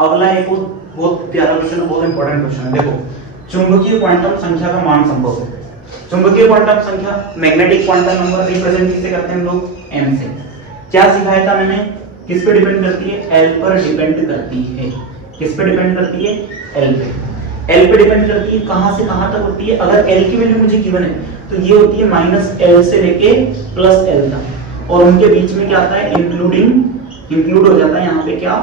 अगला एक बहुत प्यारा क्वेश्चन है, बहुत इंपॉर्टेंट क्वेश्चन है। देखो, चुंबकीय क्वांटम संख्या का मान संभव है। चुंबकीय क्वांटम संख्या, मैग्नेटिक क्वांटम नंबर रिप्रेजेंट किससे करते हैं हम लोग? m से। क्या सिखाया था मैंने? किस पे डिपेंड करती है? l पर डिपेंड करती है। किस पे डिपेंड करती है? l पे। l पे डिपेंड करती है, कहां से कहां तक होती है? अगर l की वैल्यू मुझे गिवन है तो ये होती है -l से लेके +l तक, और उनके बीच में क्या आता है? इंक्लूड हो जाता है यहाँ पे क्या?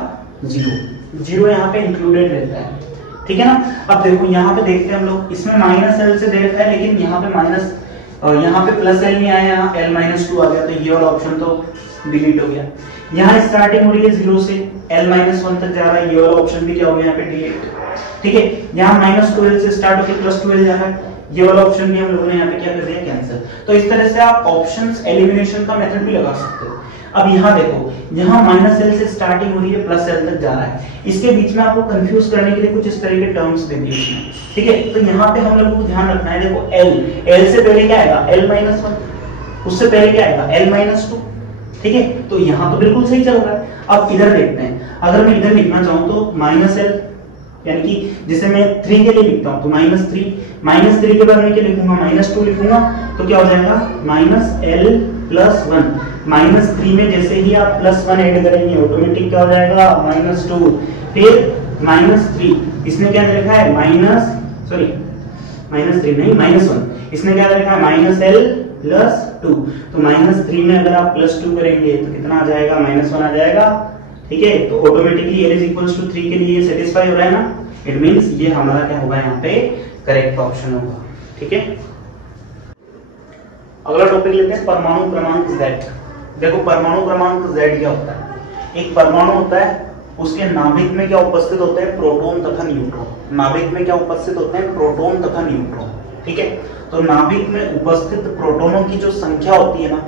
जीरो यहाँ पे इंक्लूडेड रहता है, ठीक है ना। अब देखो यहाँ पे देखते हैं हम लोग, इसमें -l से दे रखा है, लेकिन यहाँ पे यहाँ पे +l नहीं आया, यहाँ l-2 आ गया, तो ये वाला ऑप्शन तो डिलीट हो गया। यहाँ स्टार्टिंग हो रही है 0 से, l-1 तक जा रहा है, ये वाला ऑप्शन भी क्या हो गया यहाँ पे? डिलीट, ठीक है। यहाँ -12 से स्टार्ट होकर +12 जा रहा है, ये वाला ऑप्शन भी हम लोगों ने यहाँ पे क्या कर दिया? कैंसिल। तो इस तरह से आप ऑप्शंस एलिमिनेशन का मेथड भी लगा सकते हो। अब यहाँ देखो, यहाँ -l से स्टार्टिंग हो रही है, +l तक जा रहा है, इसके बीच में आपको कंफ्यूज करने के लिए कुछ इस तरह के टर्म्स दे दिए उसने, ठीक है। तो यहाँ पे हम लोगों को ध्यान रखना है, देखो l से पहले क्या आएगा? l-1, उससे पहले क्या आएगा? l-2, ठीक है। तो यहाँ तो बिल्कुल सही चल रहा है। अब इधर देखते हैं, अगर मैं इधर लिखना चाहूँ तो -l, यानी कि जिसे मैं 3 के लिए लिखता हूँ तो -3 के बाद मैं क्या लिखूंगा? -2 लिखूंगा, तो क्या हो जाएगा? -l+1। -3 में जैसे ही आप +1 ऐड करेंगे ऑटोमेटिक क्या हो जाएगा? -2। फिर -3, इसने क्या लिखा है? -3 नहीं, -1, इसने क्या लिखा है? -l+2। तो -3 में अगर आप +2 करेंगे तो कितना आ जाएगा? -1 आ जाएगा, ठीक है। तो ऑटोमेटिकली l = 3 के लिए सेटिस्फाई हो रहा है ना, इट मींस ये हमारा क्या होगा? यहाँ पे करेक्ट ऑप्शन होगा, ठीक है। अगला टॉपिक लेते हैं, परमाणु क्रमांक Z। देखो, परमाणु क्रमांक Z क्या होता है? एक परमाणु होता है, उसके नाभिक में क्या उपस्थित होते हैं? प्रोटॉन तथा न्यूट्रॉन। नाभिक में क्या उपस्थित होते हैं? प्रोटॉन तथा न्यूट्रॉन, ठीक है। तो नाभिक में उपस्थित प्रोटॉनों की जो संख्या होती है ना,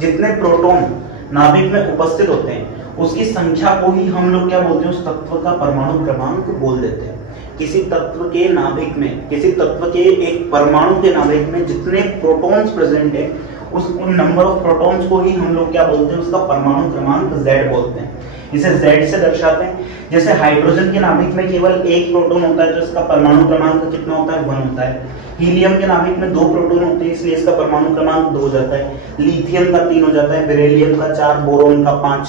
जितने प्रोटॉन नाभिक में उपस्थित होते हैं उसकी संख्या को ही हम लोग क्या बोलते हैं? उस तत्व का परमाणु क्रमांक बोल देते हैं। किसी तत्व के नाभिक में, किसी तत्व के एक परमाणु के नाभिक में जितने प्रोटॉन्स प्रेजेंट है, उन नंबर ऑफ प्रोटॉन्स को ही हम लोग क्या बोलते हैं? उसका परमाणु क्रमांक Z बोलते हैं। इसे Z से दर्शाते हैं। जैसे हाइड्रोजन के नाभिक में केवल एक प्रोटॉन होता है, जो इसका परमाणु क्रमांक कितना होता है? 1 होता है। हीलियम के नाभिक में 2 प्रोटॉन होते हैं, इसलिए इसका परमाणु क्रमांक 2 हो जाता है। लिथियम का 3 हो जाता है, बेरिलियम का 4, बोरोन का 5।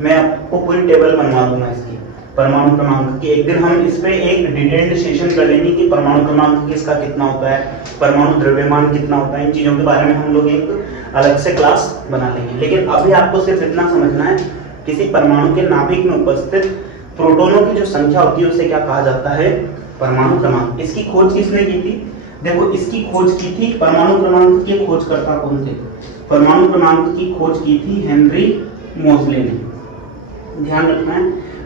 मैं आपको पूरी टेबल बनवा दूंगा इसकी परमाणु क्रमांक की। एक दिन हम इस पे एक डिटेल्ड सेशन कर लेंगे कि परमाणु क्रमांक किसका कितना होता है, परमाणु द्रव्यमान कितना होता है। इन चीजों के बारे में हम लोग एक अलग से क्लास बना लेंगे। लेकिन अभी आपको सिर्फ इतना समझना है, किसी परमाणु के नाभिक में उपस्थित प्रोटॉनों की जो संख्या होती है उसे क्या कहा जाता है? परमाणु क्रमांक। इसकी खोज किसने की थी? देखो, इसकी खोज की थी, परमाणु क्रमांक के खोजकर्ता कौन थे? परमाणु क्रमांक की खोज की थी हेनरी मोज़ले ने। ध्यान रखना है,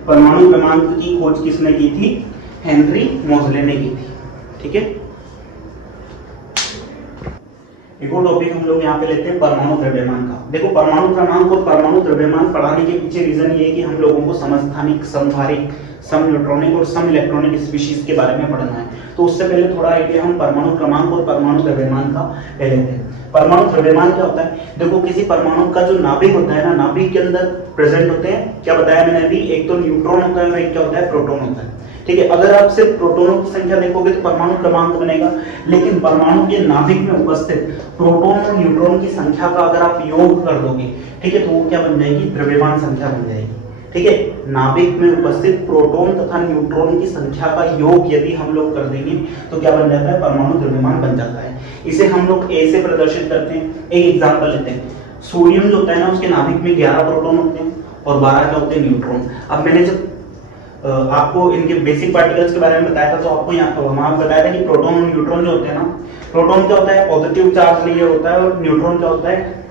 परमाणु क्रमांक की खोज किसने की थी? हेनरी मोज़ले ने की थी, ठीक है। एक और टॉपिक हम लोग यहाँ पे लेते हैं, परमाणु द्रव्यमान का। देखो, परमाणु क्रमांक और परमाणु द्रव्यमान पढ़ाने के पीछे रीजन ये है कि हम लोगों को समस्थानिक, समधारिक, सम न्यूट्रॉनिक और सम इलेक्ट्रॉनिक स्पीशीज के बारे में पढ़ना है। तो उससे पहले थोड़ा आइडिया हम परमाणु क्रमांक और परमाणु द्रव्यमान का ले लेते हैं। परमाणु द्रव्यमान क्या होता है? देखो, किसी परमाणु का जो नाभिक होता है ना, नाभिक के अंदर प्रेजेंट होते हैं, क्या बताया मैंने अभी? एक तो न्यूट्रॉन होता है और एक क्या होता है? प्रोटॉन होता है, ठीक है। अगर आप सिर्फ प्रोटॉनों की संख्या देखोगे तो परमाणु क्रमांक बनेगा, लेकिन परमाणु के नाभिक में उपस्थित प्रोटॉन और न्यूट्रॉन की संख्या का अगर आप योग कर दोगे, ठीक है, तो वो क्या बन जाएगी? द्रव्यमान संख्या बन जाएगी, ठीक है। नाभिक में उपस्थित प्रोटॉन तथा न्यूट्रॉन की संख्या का योग यदि हम लोग कर देंगे तो क्या बन जाता है? परमाणु द्रव्यमान बन जाता है। इसे हम लोग ए से प्रदर्शित करते हैं। एक एग्जांपल लेते हैं, सोडियम जो होता है ना, उसके नाभिक में 11 प्रोटॉन होते हैं और 12 क्या होते हैं? न्यूट्रॉन। अब मैंने जब आपको इनके बेसिक पार्टिकल्स के बारे में बताया था, तो आपको यहाँ बताया था कि प्रोटॉन और न्यूट्रॉन जो होते हैं ना, प्रोटॉन क्या होता है? पॉजिटिव चार्ज लिए होता है, और न्यूट्रॉन क्या होता है?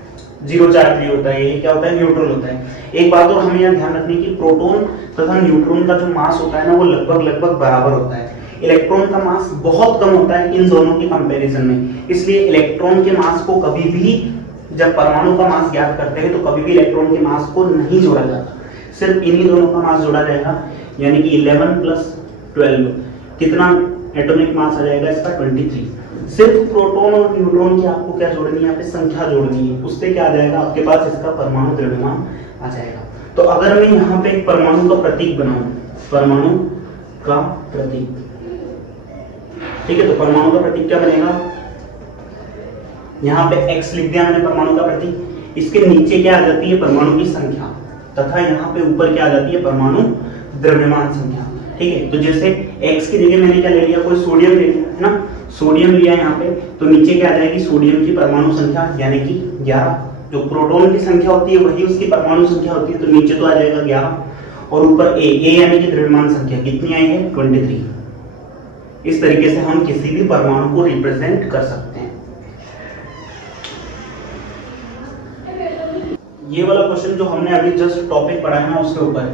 0 चार्ज लिए होता है। ये क्या होता है? न्यूट्रल होता है। एक बात और हमें यहाँ ध्यान रखनी कि प्रोटॉन तथा न्यूट्रॉन का जो मास होता है ना, वो लगभग बराबर होता है। इलेक्ट्रॉन का मास बहुत कम होता है इन दोनों के कंपैरिजन में, इसलिए इलेक्ट्रॉन के मास को कभी भी, जब परमाणु का मास ज्ञात करते हैं तो कभी भी इलेक्ट्रॉन के मास को नहीं जोड़ा जाता, सिर्फ इन्हीं दोनों का मास जोड़ा जाएगा। यानी कि 11 + 12 कितना एटॉमिक मास आ जाएगा इसका? 23। सिर्फ प्रोटॉन और न्यूट्रॉन की आपको क्या जोड़नी है? यहाँ पे संख्या जोड़नी है, उससे क्या आ जाएगा? आपके पास इसका परमाणु द्रव्यमान आ जाएगा। तो अगर मैं यहाँ पे एक परमाणु का प्रतीक बनाऊं, परमाणु का प्रतीक। ठीक है, तो परमाणु का प्रतीक क्या बनेगा, यहाँ पे x लिख दिया मैंने परमाणु का प्रतीक, इसके नीचे क्या आ जाती है परमाणु की संख्या, तथा यहाँ पे ऊपर क्या आ जाती है परमाणु द्रव्यमान संख्या। ठीक है, तो जैसे x की जगह मैंने क्या ले लिया, कोई सोडियम ले लिया है ना, सोडियम लिया यहाँ पे, तो नीचे क्या आ जाएगी सोडियम की परमाणु संख्या यानी कि 11। जो प्रोटॉन की संख्या होती है वही उसकी परमाणु संख्या होती है, तो नीचे तो आ जाएगा 11 और ऊपर a यानी कि द्रव्यमान संख्या कितनी आई है 23। इस तरीके से हम किसी भी परमाणु को रिप्रेजेंट कर सकते हैं। ये वाला क्वेश्चन जो हमने अभी जस्ट टॉपिक पढ़ा है ना उसके ऊपर,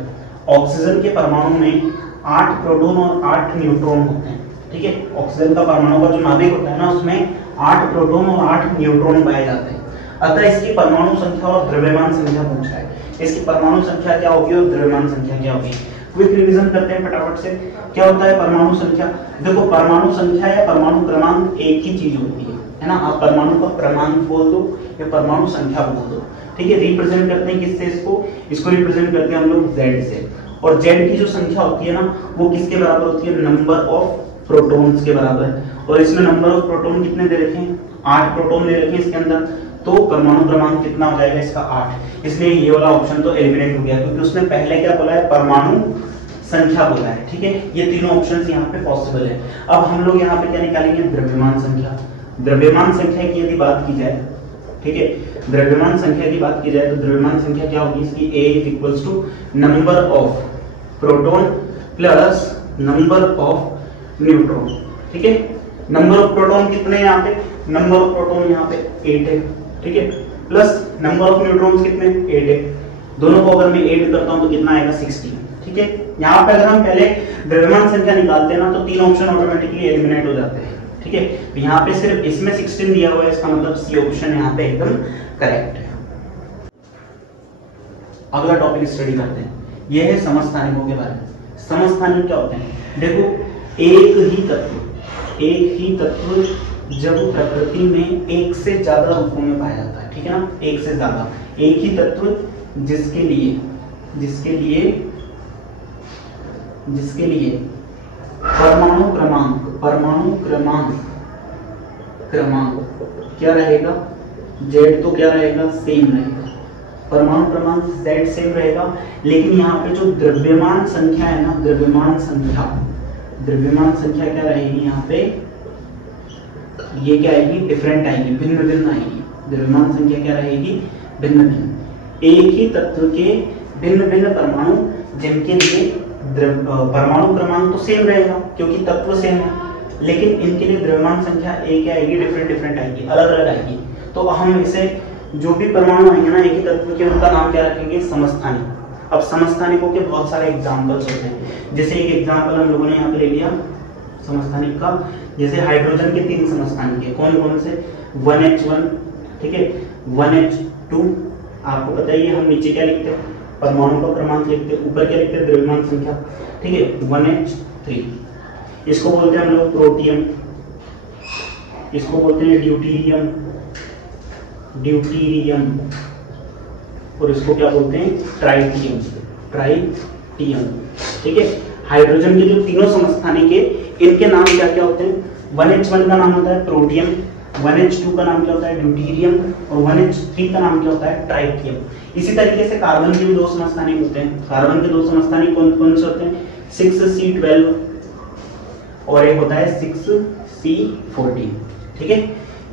ऑक्सीजन के परमाणु में 8 प्रोटॉन और 8 न्यूट्रॉन होते हैं। ठीक है, ऑक्सीजन का परमाणु का जो नाभिक होता है ना उसमें 8 प्रोटॉन और 8 न्यूट्रॉन पाए जाते हैं। अतः इसकी परमाणु संख्या और द्रव्यमान संख्या पूछा है, इसकी परमाणु संख्या क्या होगी और द्रव्यमान संख्या क्या होगी। क्विक रिवीजन करते हैं फटाफट से। क्या होता है परमाणु संख्या, देखो परमाणु संख्या या परमाणु क्रमांक एक ही चीज होती है ना, आप परमाणु का क्रमांक बोल दो या परमाणु संख्या बोल दो। ठीक है, रिप्रेजेंट करते हैं किससे इसको रिप्रेजेंट करते हैं हम लोग Z से, और Z की जो संख्या होती है ना वो किसके बराबर होती है, नंबर ऑफ प्रोटॉन्स के बराबर। और इसमें नंबर ऑफ प्रोटॉन कितने दे रखे हैं, 8 प्रोटॉन दे रखे हैं इसके अंदर, तो परमाणु क्रमांक कितना हो जाएगा इसका 8। इसलिए ये वाला ऑप्शन तो एलिमिनेट हो गया क्योंकि उसने पहले क्या बोला है परमाणु संख्या बोला है। ठीक है, ये तीनों ऑप्शंस यहाँ पे पॉसिबल है। अब हम लोग यहाँ पे क्या निकालेंगे, द्रव्यमान संख्या। द्रव्यमान संख्या की यदि बात की जाए, ठीक है, द्रव्यमान संख्या की बात की जाए तो द्रव्यमान संख्या क्या होगी इसकी, A equals to number of proton plus number of neutron. ठीक है, नंबर ऑफ प्रोटॉन कितने हैं यहाँ पे, नंबर ऑफ प्रोटॉन यहाँ पे 8 है। ठीक है, प्लस नंबर ऑफ न्यूट्रॉन्स कितने 8 है, दोनों को अगर मैं ऐड करता हूं तो कितना आएगा 16। ठीक है, यहाँ पे अगर हम पहले द्रव्यमान संख्या निकालते हैं ना तो तीन ऑप्शन ऑटोमेटिकली एलिमिनेट हो जाते हैं। ठीक है, तो यहाँ पे सिर्फ इसमें 16 दिया हुआ है, इसका मतलब सी ऑप्शन यहाँ पे एकदम करेक्ट है। अगला टॉपिक स्टडी करते हैं, यह है समस्थानिकों के बारे में। समस्थानिक क्या होते हैं, देखो एक ही तत्व जब प्रकृति में एक से ज्यादा रूपों में पाया जाता है, ठीक है ना, एक से ज्यादा, एक ही तत्व जिसके लिए परमाणु क्रमांक क्या रहेगा, Z तो क्या रहेगा सेम रहेगा, परमाणु क्रमांक Z सेम रहेगा, लेकिन यहाँ पे जो द्रव्यमान संख्या है ना, द्रव्यमान संख्या क्या रहेगी यहाँ पे, ये क्या आएगी, डिफरेंट आएगी, भिन्न भिन्न आएगी। द्रव्यमान संख्या क्या रहेगी, भिन्न भिन्न। एक ही तत्व के भिन्न भिन्न परमाणु जिनके लिए परमाणु क्रमांक तो सेम रहेगा क्योंकि तत्व सेम है, लेकिन इनके लिए द्रव्यमान संख्या एक क्या आएगी, डिफरेंट आएगी, अलग अलग आएगी। तो हम इसे जो भी परमाणु आएंगे ना एक ही तत्व के, उनका नाम क्या रखेंगे, समस्थानिक। अब समस्थानिकों के बहुत सारे एग्जाम्पल्स होते हैं, जैसे एक एग्जाम्पल हम लोगों ने यहाँ पे ले लिया समस्थानिक का, जैसे हाइड्रोजन के 3 समस्थानिक है, कौन कौन से, 1H1, ठीक है, 1H2, आपको पता ही है हम नीचे क्या लिखते हैं, परमाणु का क्रमांक लिखते हैं, ऊपर क्या लिखते हैं, द्रव्यमान संख्या, ठीक है, 1H3, इसको बोलते हैं हम लोग प्रोटियम, इसको बोलते हैं ड्यूटीरियम, और इसको क्या बोलते हैं, ट्राइटियम। ठीक है, हाइड्रोजन के जो तीनों समस्थानिक है इनके नाम क्या क्या होते हैं, 1H1 का नाम होता है प्रोटियम, 1H2 का नाम क्या होता है, ड्यूटीरियम, और 1H3 का नाम क्या होता है, ट्राइटियम। इसी तरीके से कार्बन के भी 2 समस्थानिक होते हैं। कार्बन के 2 समस्थानिक कौन कौन से होते हैं, 6C12 और एक होता है 6C14। ठीक है,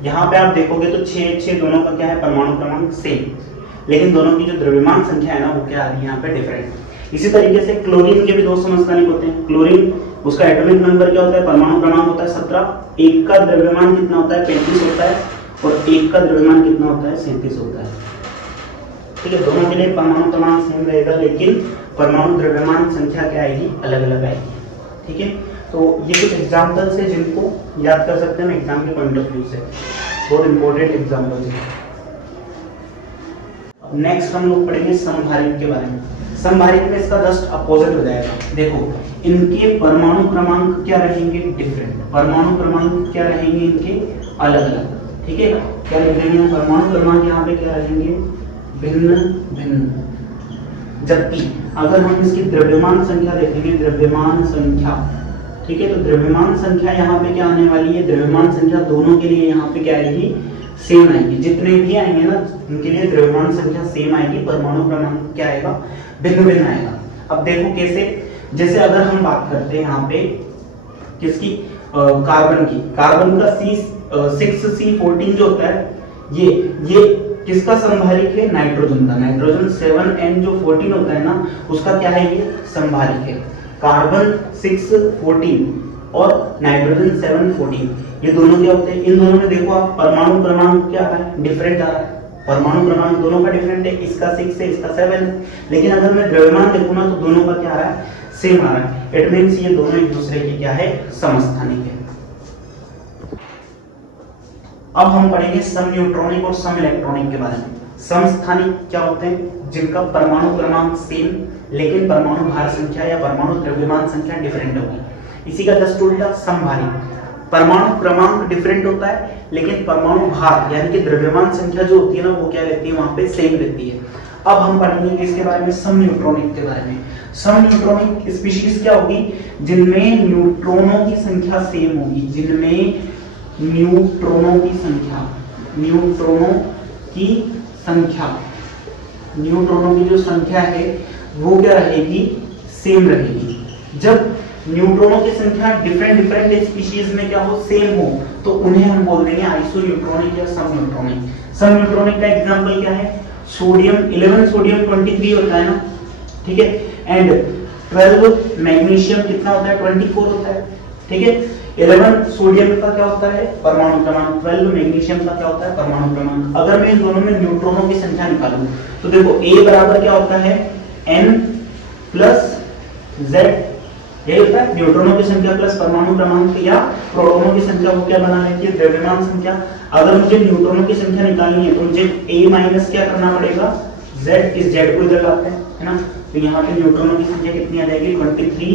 यहाँ पे आप देखोगे तो 6 दोनों का क्या है, परमाणु क्रमांक सेम, लेकिन दोनों की जो द्रव्यमान संख्या है ना वो क्या आ रही है यहाँ पे, डिफरेंट। इसी तरीके से क्लोरीन के भी 2 समस्थानिक होते हैं। क्लोरीन, उसका एटॉमिक नंबर क्या होता है, परमाणु क्रमांक होता है 17, एक का द्रव्यमान कितना होता है, 35 होता है, और एक का द्रव्यमान कितना होता है, 37 होता है। ठीक है, दोनों के लिए परमाणु क्रमांक सेम रहेगा, लेकिन परमाणु द्रव्यमान संख्या क्या आएगी, अलग अलग आएगी। ठीक है, तो ये कुछ एग्जाम्पल्स है जिनको याद कर सकते हैं एग्जाम के पॉइंट ऑफ व्यू से, बहुत इंपॉर्टेंट एग्जाम्पल्स है। नेक्स्ट हम लोग पढ़ेंगे समभारित के बारे में। समभारित में इसका जस्ट अपोजिट हो जाएगा। देखो, इनके परमाणु क्रमांक क्या रहेंगे, डिफरेंट, परमाणु क्रमांक क्या रहेंगे इनके, अलग अलग। ठीक है, क्या लिख देंगे, परमाणु क्रमांक यहाँ पे क्या रहेंगे, भिन्न भिन्न, जबकि अगर हम इसकी द्रव्यमान संख्या देखेंगे, द्रव्यमान संख्या, ठीक है, तो द्रव्यमान संख्या यहाँ पे क्या आने वाली है, द्रव्यमान संख्या दोनों के लिए यहाँ पे क्या आएगी, सेम आएगी। जितने भी आएंगे ना उनके लिए द्रव्यमान संख्या सेम आएगी, परमाणु क्रमांक क्या आएगा, भिन्न भिन्न आएगा। अब देखो कैसे, जैसे अगर हम बात करते हैं यहाँ पे किसकी, कार्बन की, कार्बन का C6C14 जो होता है, ये किसका संभारिक है, नाइट्रोजन का। नाइट्रोजन 7N जो 14 होता है ना, उसका क्या है, ये संभारिक है। कार्बन 614 और नाइट्रोजन 714, ये दोनों क्या होते हैं, इन दोनों में देखो आप परमाणु क्रमांक क्या आ रहा है, डिफरेंट आ रहा है। परमाणु क्रमांक दोनों का डिफरेंट है, इसका 6 है, इसका 7 है, लेकिन अगर मैं द्रव्यमान देखूं ना तो दोनों का क्या आ रहा है, सेम आ रहा है। इट मींस ये दोनों एक दूसरे के क्या है, समस्थानिक है। अब हम पढ़ेंगे सम न्यूट्रॉनिक और सम इलेक्ट्रॉनिक के बारे में। समस्थानिक क्या होते हैं, जिनका परमाणु क्रमांक सेम लेकिन परमाणु भार संख्या या परमाणु द्रव्यमान संख्या डिफरेंट होगी। इसी का जस्ट उल्टा समभारिक, परमाणु क्रमांक डिफरेंट होता है लेकिन परमाणु भार यानी कि द्रव्यमान संख्या जो होती है ना, वो क्या रहती है, वहां पे सेम रहती है। अब हम पढ़ेंगे इसके बारे में, सम न्यूट्रॉनिक के बारे में। सम न्यूट्रॉनिक स्पीशीज क्या होगी, जिनमें न्यूट्रॉनों की संख्या सेम होगी, जिनमें न्यूट्रॉनों की संख्या, न्यूट्रॉनों की संख्या, न्यूट्रॉनों की जो संख्या है वो क्या रहेगी, सेम रहेगी। जब न्यूट्रॉनों की संख्या डिफरेंट स्पीशीज में क्या हो, सेम हो, तो उन्हें हम बोल देंगे आइसोन्यूट्रॉनिक या सम न्यूट्रॉनिक। सम न्यूट्रॉनिक का एग्जांपल क्या है, सोडियम 11 सोडियम 23 होता है ना, ठीक है, एंड 12 मैग्नीशियम कितना होता है, 24 होता है, ठीक है। 11 सोडियम का क्या होता है, परमाणु क्रमांक, 12 मैग्नीशियम का क्या होता है, परमाणु क्रमांक। अगर मैं इन दोनों में न्यूट्रॉनों की संख्या निकालूं तो देखो A बराबर क्या होता है, N प्लस Z, यही होता है न्यूट्रॉनों की संख्या प्लस परमाणु क्रमांक, या प्रोटॉनों की संख्या को क्या बना लेती है, द्रव्यमान संख्या। अगर मुझे न्यूट्रॉनों की संख्या निकालनी है तो मुझे A माइनस क्या करना पड़ेगा, Z, इस Z को इधर लाते हैं, है ना, तो यहाँ पे न्यूट्रॉनों की संख्या कितनी आ जाएगी, 23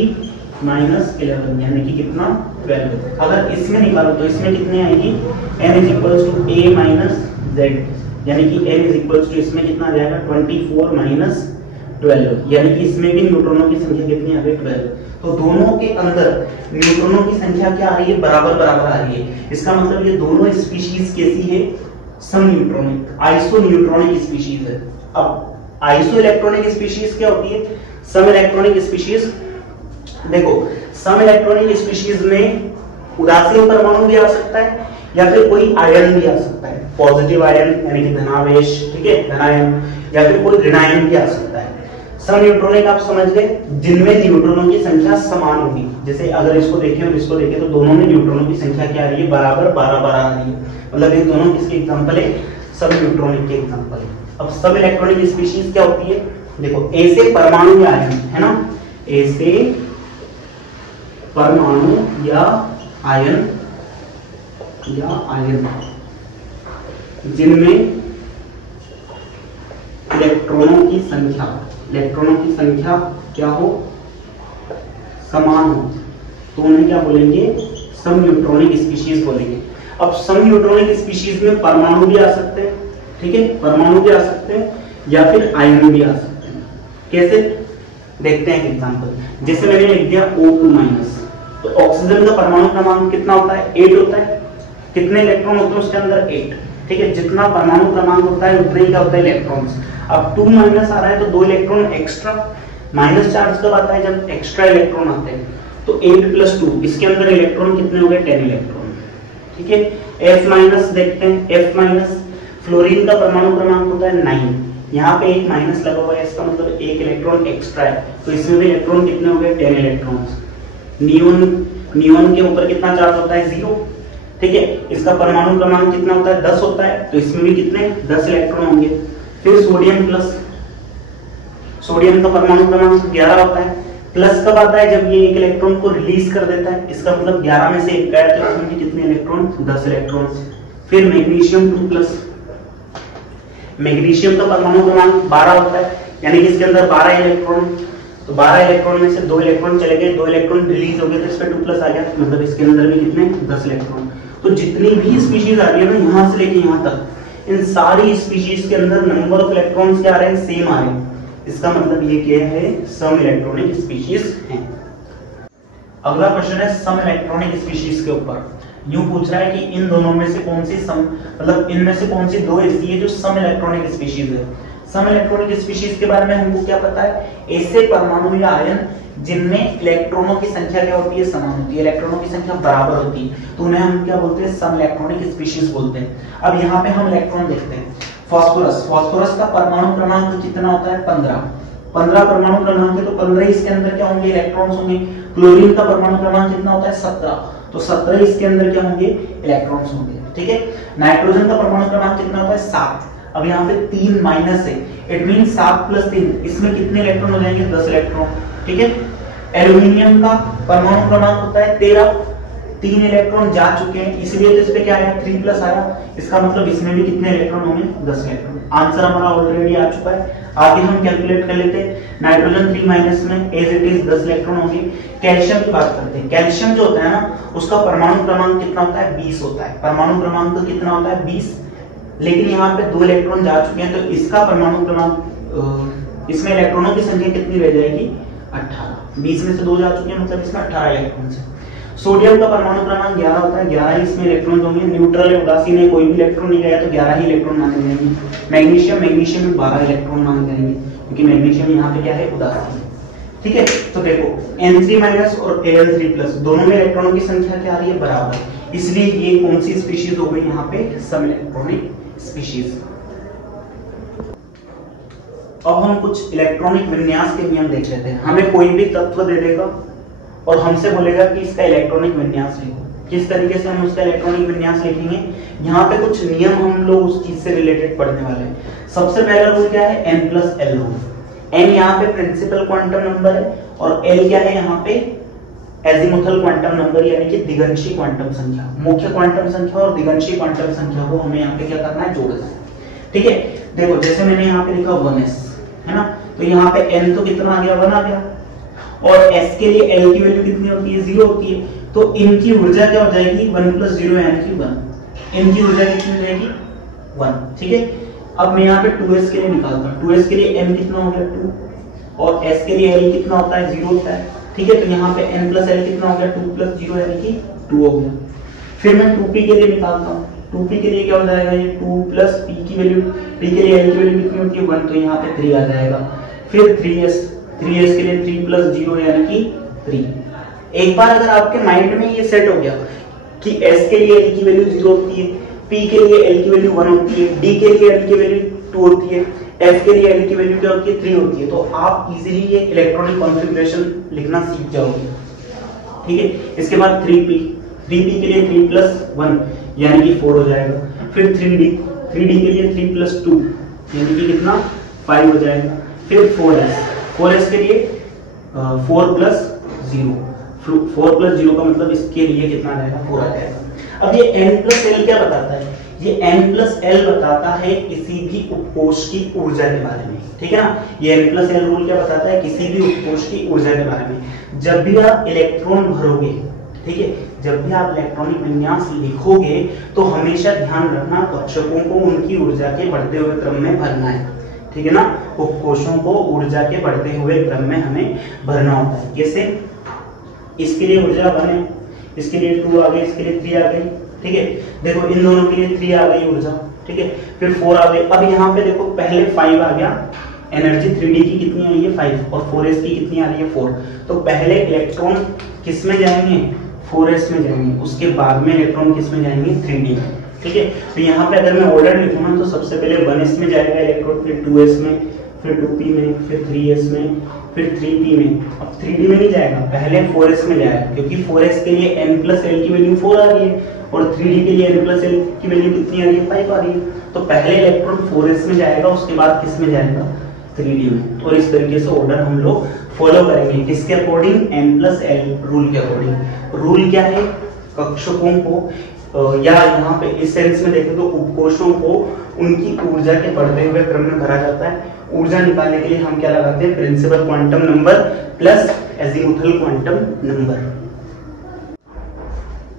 माइनस 11 यानी कि कितना, 12। अगर इसमें निकालो तो इसमें कितनी आएगी, N is equals to A minus Z, यानी कि N इज इक्वल्स टू इसमें कितना आ जाएगा, 24 माइनस 12, यानी कि इसमें भी न्यूट्रॉनों की संख्या कितनी आ गई, 12। तो दोनों के अंदर न्यूट्रॉनों की संख्या क्या आ रही है, बराबर बराबर आ रही है। इसका मतलब ये दोनों स्पीशीज कैसी है, सम न्यूट्रॉनिक, आइसो न्यूट्रॉनिक स्पीशीज है। अब आइसो इलेक्ट्रॉनिक स्पीशीज क्या होती है, सम इलेक्ट्रॉनिक स्पीशीज, देखो सम इलेक्ट्रॉनिक स्पीशीज में उदासीन परमाणु भी आ सकता है या फिर कोई आयन भी आ सकता है, पॉजिटिव आयन यानी कि धनावेश, ठीक है, धनायन, या फिर कोई ऋणायन भी आ सकता है। सम न्यूट्रॉनिक आप समझ गए, जिनमें न्यूट्रॉनों की संख्या समान होगी। जैसे अगर इसको देखें और इसको देखें तो दोनों में न्यूट्रॉनों की संख्या क्या आ रही है, बराबर 12 आ रही है। मतलब ये दोनों किसके एग्जांपल है, सम न्यूट्रॉनिक के एग्जांपल है। अब सम इलेक्ट्रॉनिक स्पीशीज क्या होती है, देखो ए से परमाणु या आयन, है ना, ए से परमाणु या आयन जिनमें इलेक्ट्रॉनों की संख्या क्या हो, समान हो, तो उन्हें क्या बोलेंगे, सम न्यूट्रॉनिक स्पीशीज बोलेंगे। अब सम न्यूट्रॉनिक स्पीशीज में परमाणु भी आ सकते हैं, ठीक है, परमाणु भी आ सकते हैं या फिर आयन भी आ सकते हैं। कैसे, देखते हैं एग्जांपल। जैसे मैंने लिख दिया O2-, तो ऑक्सीजन का परमाणु क्रमांक कितना होता है, 8 होता है। कितने इलेक्ट्रॉन होते हैं उसके अंदर, 8, ठीक है। जितना परमाणु क्रमांक होता है उतना ही क्या होता है, इलेक्ट्रॉन्स। अब 2- आ रहा है तो 2 इलेक्ट्रॉन एक्स्ट्रा, माइनस चार्ज कब आता है, जब एक्स्ट्रा इलेक्ट्रॉन आते हैं। तो 8 + 2, इसके अंदर इलेक्ट्रॉन कितने हो गए, 10 इलेक्ट्रॉन, ठीक है। F- देखते हैं, F- फ्लोरीन का परमाणु क्रमांक होता है 9, यहाँ पे एक माइनस लगा हुआ है, इसका मतलब 1 इलेक्ट्रॉन एक्स्ट्रा है, तो इसमें भी इलेक्ट्रॉन कितने हो गए, 10 इलेक्ट्रॉन्स। नियोन के ऊपर कितना चार्ज होता है, 0, ठीक है। इसका परमाणु क्रमांक कितना होता है, 10 होता है, तो इसमें भी कितने, 10 इलेक्ट्रॉन होंगे। फिर सोडियम का परमाणु क्रमांक 11 होता है। प्लस कब आता है, जब ये एक इलेक्ट्रॉन को रिलीज कर देता है, इसका मतलब 11 में से एक गया, तो इसमें भी कितने इलेक्ट्रॉन, 10 इलेक्ट्रॉन। फिर मैग्नीशियम 2+, मैग्नीशियम का परमाणु क्रमांक 12 होता है, यानी कि इसके अंदर 12 इलेक्ट्रॉन, तो 12 इलेक्ट्रॉन में से 2 इलेक्ट्रॉन चले गए, 2 इलेक्ट्रॉन रिलीज हो गए, तो इस पे 2+ आ गया, मतलब इसके अंदर भी कितने, 10 इलेक्ट्रॉन। तो जितनी भी स्पीशीज आ रही है ना, यहाँ से लेके यहाँ तक, इन सारी स्पीशीज के अंदर नंबर ऑफ इलेक्ट्रॉन्स क्या आ रहे हैं, सेम आ रहे हैं। इसका मतलब ये क्या है, सम इलेक्ट्रॉनिक स्पीशीज हैं। अगला क्वेश्चन है सम इलेक्ट्रॉनिक स्पीशीज के ऊपर। यूं पूछ रहा है कि इन दोनों में से कौन सी सम, मतलब इनमें से कौन सी दो ऐसी है जो सम इलेक्ट्रॉनिक स्पीशीज है। सम इलेक्ट्रॉनिक स्पीशीज के बारे में हमको क्या पता है, ऐसे परमाणु या आयन जिनमें इलेक्ट्रॉनों की संख्या क्या होती है, समान होती है, इलेक्ट्रॉनों की संख्या बराबर होती है, तो उन्हें हम क्या बोलते हैं, सम इलेक्ट्रॉनिक स्पीशीज बोलते हैं। अब यहाँ पे हम इलेक्ट्रॉन देखते हैं। फास्फोरस का परमाणु क्रमांक कितना होता है, 15 परमाणु क्रमांक है, तो 15 इसके अंदर क्या होंगे, इलेक्ट्रॉन्स होंगे। क्लोरीन का परमाणु क्रमांक कितना होता है, 17, तो 17 इसके अंदर क्या होंगे, इलेक्ट्रॉन्स होंगे। ठीक है। नाइट्रोजन का परमाणु क्रमांक कितना होता है, 7। अब यहाँ पे 3 माइनस है, इट मीन 7 + 3, इसमें कितने इलेक्ट्रॉन हो जाएंगे, 10 इलेक्ट्रॉन। ठीक है। एल्यूमिनियम का परमाणु क्रमांक होता है 13, 3 इलेक्ट्रॉन जा चुके हैं, इसलिए तो इस पे क्या आया, 3+ आया। इसका मतलब इसमें भी कितने इलेक्ट्रॉन होंगे, 10 इलेक्ट्रॉन। आंसर हमारा ऑलरेडी आ चुका है। आगे हम कैलकुलेट कर लेते हैं। नाइट्रोजन 3 माइनस में एज इट इज 10 इलेक्ट्रॉन होंगे। कैल्शियम की बात करते हैं। कैल्शियम जो होता है ना, उसका परमाणु क्रमांक कितना होता है, 20 होता है। परमाणु क्रमांक तो कितना होता है, 20, लेकिन यहाँ पे 2 इलेक्ट्रॉन जा चुके हैं, तो इसका परमाणु क्रमांक, इसमें इलेक्ट्रॉनों की संख्या कितनी रह जाएगी, 18। 20 में से 2 जा चुके हैं, मतलब इसमें 18 इलेक्ट्रॉन है। सोडियम का परमाणु क्रमांक 11 होता है, 11 इसमें इलेक्ट्रॉन होंगे। न्यूट्रल है, उदासीन है, कोई भी इलेक्ट्रॉन नहीं गया, तो 11 ही इलेक्ट्रॉन माने जाएंगे। मैग्नीशियम में 12 इलेक्ट्रॉन माने जाएंगे, क्योंकि मैग्नीशियम यहाँ पे क्या है, उदासीन है। ठीक है। तो देखो N3- और Al3+ दोनों में इलेक्ट्रॉनों की संख्या क्या आ रही है, बराबर, इसलिए ये कौन सी स्पीशीज हो गई यहाँ पे, सम इलेक्ट्रॉनिक स्पीशीज। अब हम कुछ इलेक्ट्रॉनिक विन्यास के नियम देख लेते हैं। हमें कोई भी तत्व दे देगा और हमसे बोलेगा कि इसका इलेक्ट्रॉनिक विन्यास लिखो। किस तरीके से हम उसका इलेक्ट्रॉनिक विन्यास लिखेंगे, यहाँ पे कुछ नियम हम लोग उस चीज से रिलेटेड पढ़ने वाले हैं। सबसे पहला रूल क्या है, N+L रूल। N यहाँ पे प्रिंसिपल क्वांटम नंबर है और L क्या है, यहाँ पे एजीमुथल क्वांटम नंबर, यानी कि दिगंशी क्वांटम संख्या। मुख्य क्वांटम संख्या और दिगंशी क्वांटम संख्या को हमें यहाँ पे क्या करना है, जोड़ना है। ठीक है। देखो जैसे मैंने यहाँ पे लिखा 1s, है ना, तो यहाँ पे N तो कितना आ गया, 1 आ गया, और S के लिए L की वैल्यू कितनी होती है, 0 होती है, तो इनकी ऊर्जा क्या हो जाएगी, 1 + 0 यानी कि 1। इनकी ऊर्जा कितनी हो जाएगी, 1। ठीक है। अब मैं यहाँ पे 2s के लिए निकालता हूँ। 2s के लिए n कितना हो गया, 2, और s के लिए l कितना होता है, 0 होता है। ठीक है। तो यहाँ पे n+l कितना हो गया, 2 + 0 यानी कि 2 हो गया। फिर मैं 2p के लिए निकालता हूँ। 2p के लिए क्या हो जाएगा, ये 2 + p की वैल्यू, p के लिए l की वैल्यू कितनी होती है, 1, तो यहाँ पे 3 आ जाएगा। फिर 3s के लिए 3 + 0 यानी कि 3। एक बार अगर आपके माइंड में ये सेट हो गया कि s के लिए l की वैल्यू 0 होती है, p के लिए l की वैल्यू 1 होती है, d के लिए l की वैल्यू 2 होती है, f के लिए l की वैल्यू क्या होती है, 3 होती है, तो आप इजीली ये इलेक्ट्रॉनिक कॉन्फ़िगरेशन लिखना सीख जाओगे। ठीक है। इसके बाद 3p के लिए 3 + 1 यानी कि 4 हो जाएगा। फिर 3d के लिए 3 + 2 यानी कि कितना, 5 हो जाएगा। फिर 4s के लिए 4 + 0 का मतलब इसके लिए कितना आ जाएगा, 4 आ जाएगा। अब ये N+L क्या बताता है, ये N+L बताता है किसी भी उपकोष की ऊर्जा के बारे में। ठीक है ना, ये N+L रूल क्या बताता है, किसी भी उपकोष की ऊर्जा के बारे में। जब भी आप इलेक्ट्रॉन भरोगे, ठीक है, जब भी आप इलेक्ट्रॉनिक विन्यास लिखोगे तो हमेशा ध्यान रखना कक्षकों को उनकी ऊर्जा के बढ़ते हुए क्रम में भरना है। ठीक है ना, उपकोषों को ऊर्जा के बढ़ते हुए क्रम में हमें भरना होता है। जैसे इसके लिए ऊर्जा 1 है, इसके लिए 2 आ गई, इसके लिए 3 आ गई। ठीक है। देखो इन दोनों के लिए 3 आ गई ऊर्जा। ठीक है। फिर 4 आ गई। अब यहाँ पे देखो पहले 5 आ गया, एनर्जी 3d की कितनी आई है, 5, और 4s की कितनी आ रही है, 4। तो पहले इलेक्ट्रॉन किस में जाएंगे, 4s में जाएंगे, उसके बाद में इलेक्ट्रॉन किस में जाएंगे, 3d में। ठीक है। तो यहाँ पे अगर मैं ऑर्डर लिखूँ ना, तो सबसे पहले 1s में जाएगा इलेक्ट्रॉन, फिर 2s में, फिर 2p में, फिर 3s में, फिर 3p में। अब 3d में नहीं जाएगा, पहले 4s में जाएगा, क्योंकि 4s के लिए n+l की वैल्यू 4 आ रही है और 3d के लिए n+l की वैल्यू कितनी आ रही है, 5 आ रही है। तो पहले इलेक्ट्रॉन 4s में जाएगा, उसके बाद किस में जाएगा, 3d में। और इस तरीके से ऑर्डर हम लोग फॉलो करेंगे, किसके अकॉर्डिंग, N+L रूल के अकॉर्डिंग। रूल क्या है, कक्षकों को या यहाँ पे इस सेंस में देखें तो उपकोषों को उनकी ऊर्जा के बढ़ते हुए क्रम में भरा जाता है। ऊर्जा निकालने के लिए हम क्या लगाते हैं, principal quantum number plus azimuthal quantum number.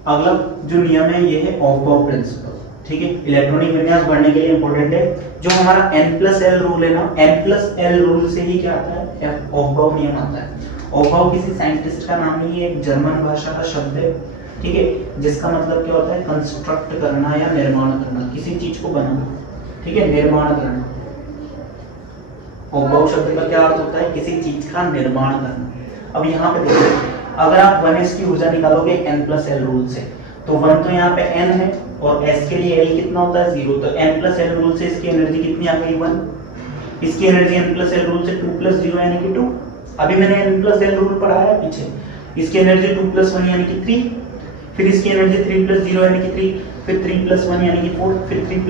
अगला जो नियम है ये है ऑफ बाउ प्रिंसिपल। ठीक है, इलेक्ट्रॉनिक विन्यास बढ़ने के लिए इंपॉर्टेंट है। जो हमारा n+l रूल है ना, n+l रूल से ही क्या आता है, ऑफबाउ नियम आता है। ऑफबाउ किसी साइंटिस्ट का नाम नहीं है, एक जर्मन भाषा का शब्द है, ठीक है, जिसका मतलब क्या होता है, कंस्ट्रक्ट करना या निर्माण करना, किसी चीज को बनाना, ठीक है, निर्माण करना। ऑफबाउ शब्द का क्या अर्थ होता है, किसी चीज का निर्माण करना। अब यहाँ पे देखो, अगर आप 1s की ऊर्जा निकालोगे n+l रूल से, तो 1 तो यहाँ पे n है और s के लिए l कितना होता है 0, तो n+l रूल से इसकी एनर्जी कितनी आ गई 1, इसकी एनर्जी n+l रूल से 2 + 0 यानी कि 2। अभी मैंने n+l रूल पढ़ाया पीछे, इसकी एनर्जी 2 + 1 यानी कि 3, फिर इसकी एनर्जी 3 + 0 यानी कि 3, फिर 3 + 1 यानी कि 4, फिर 3 +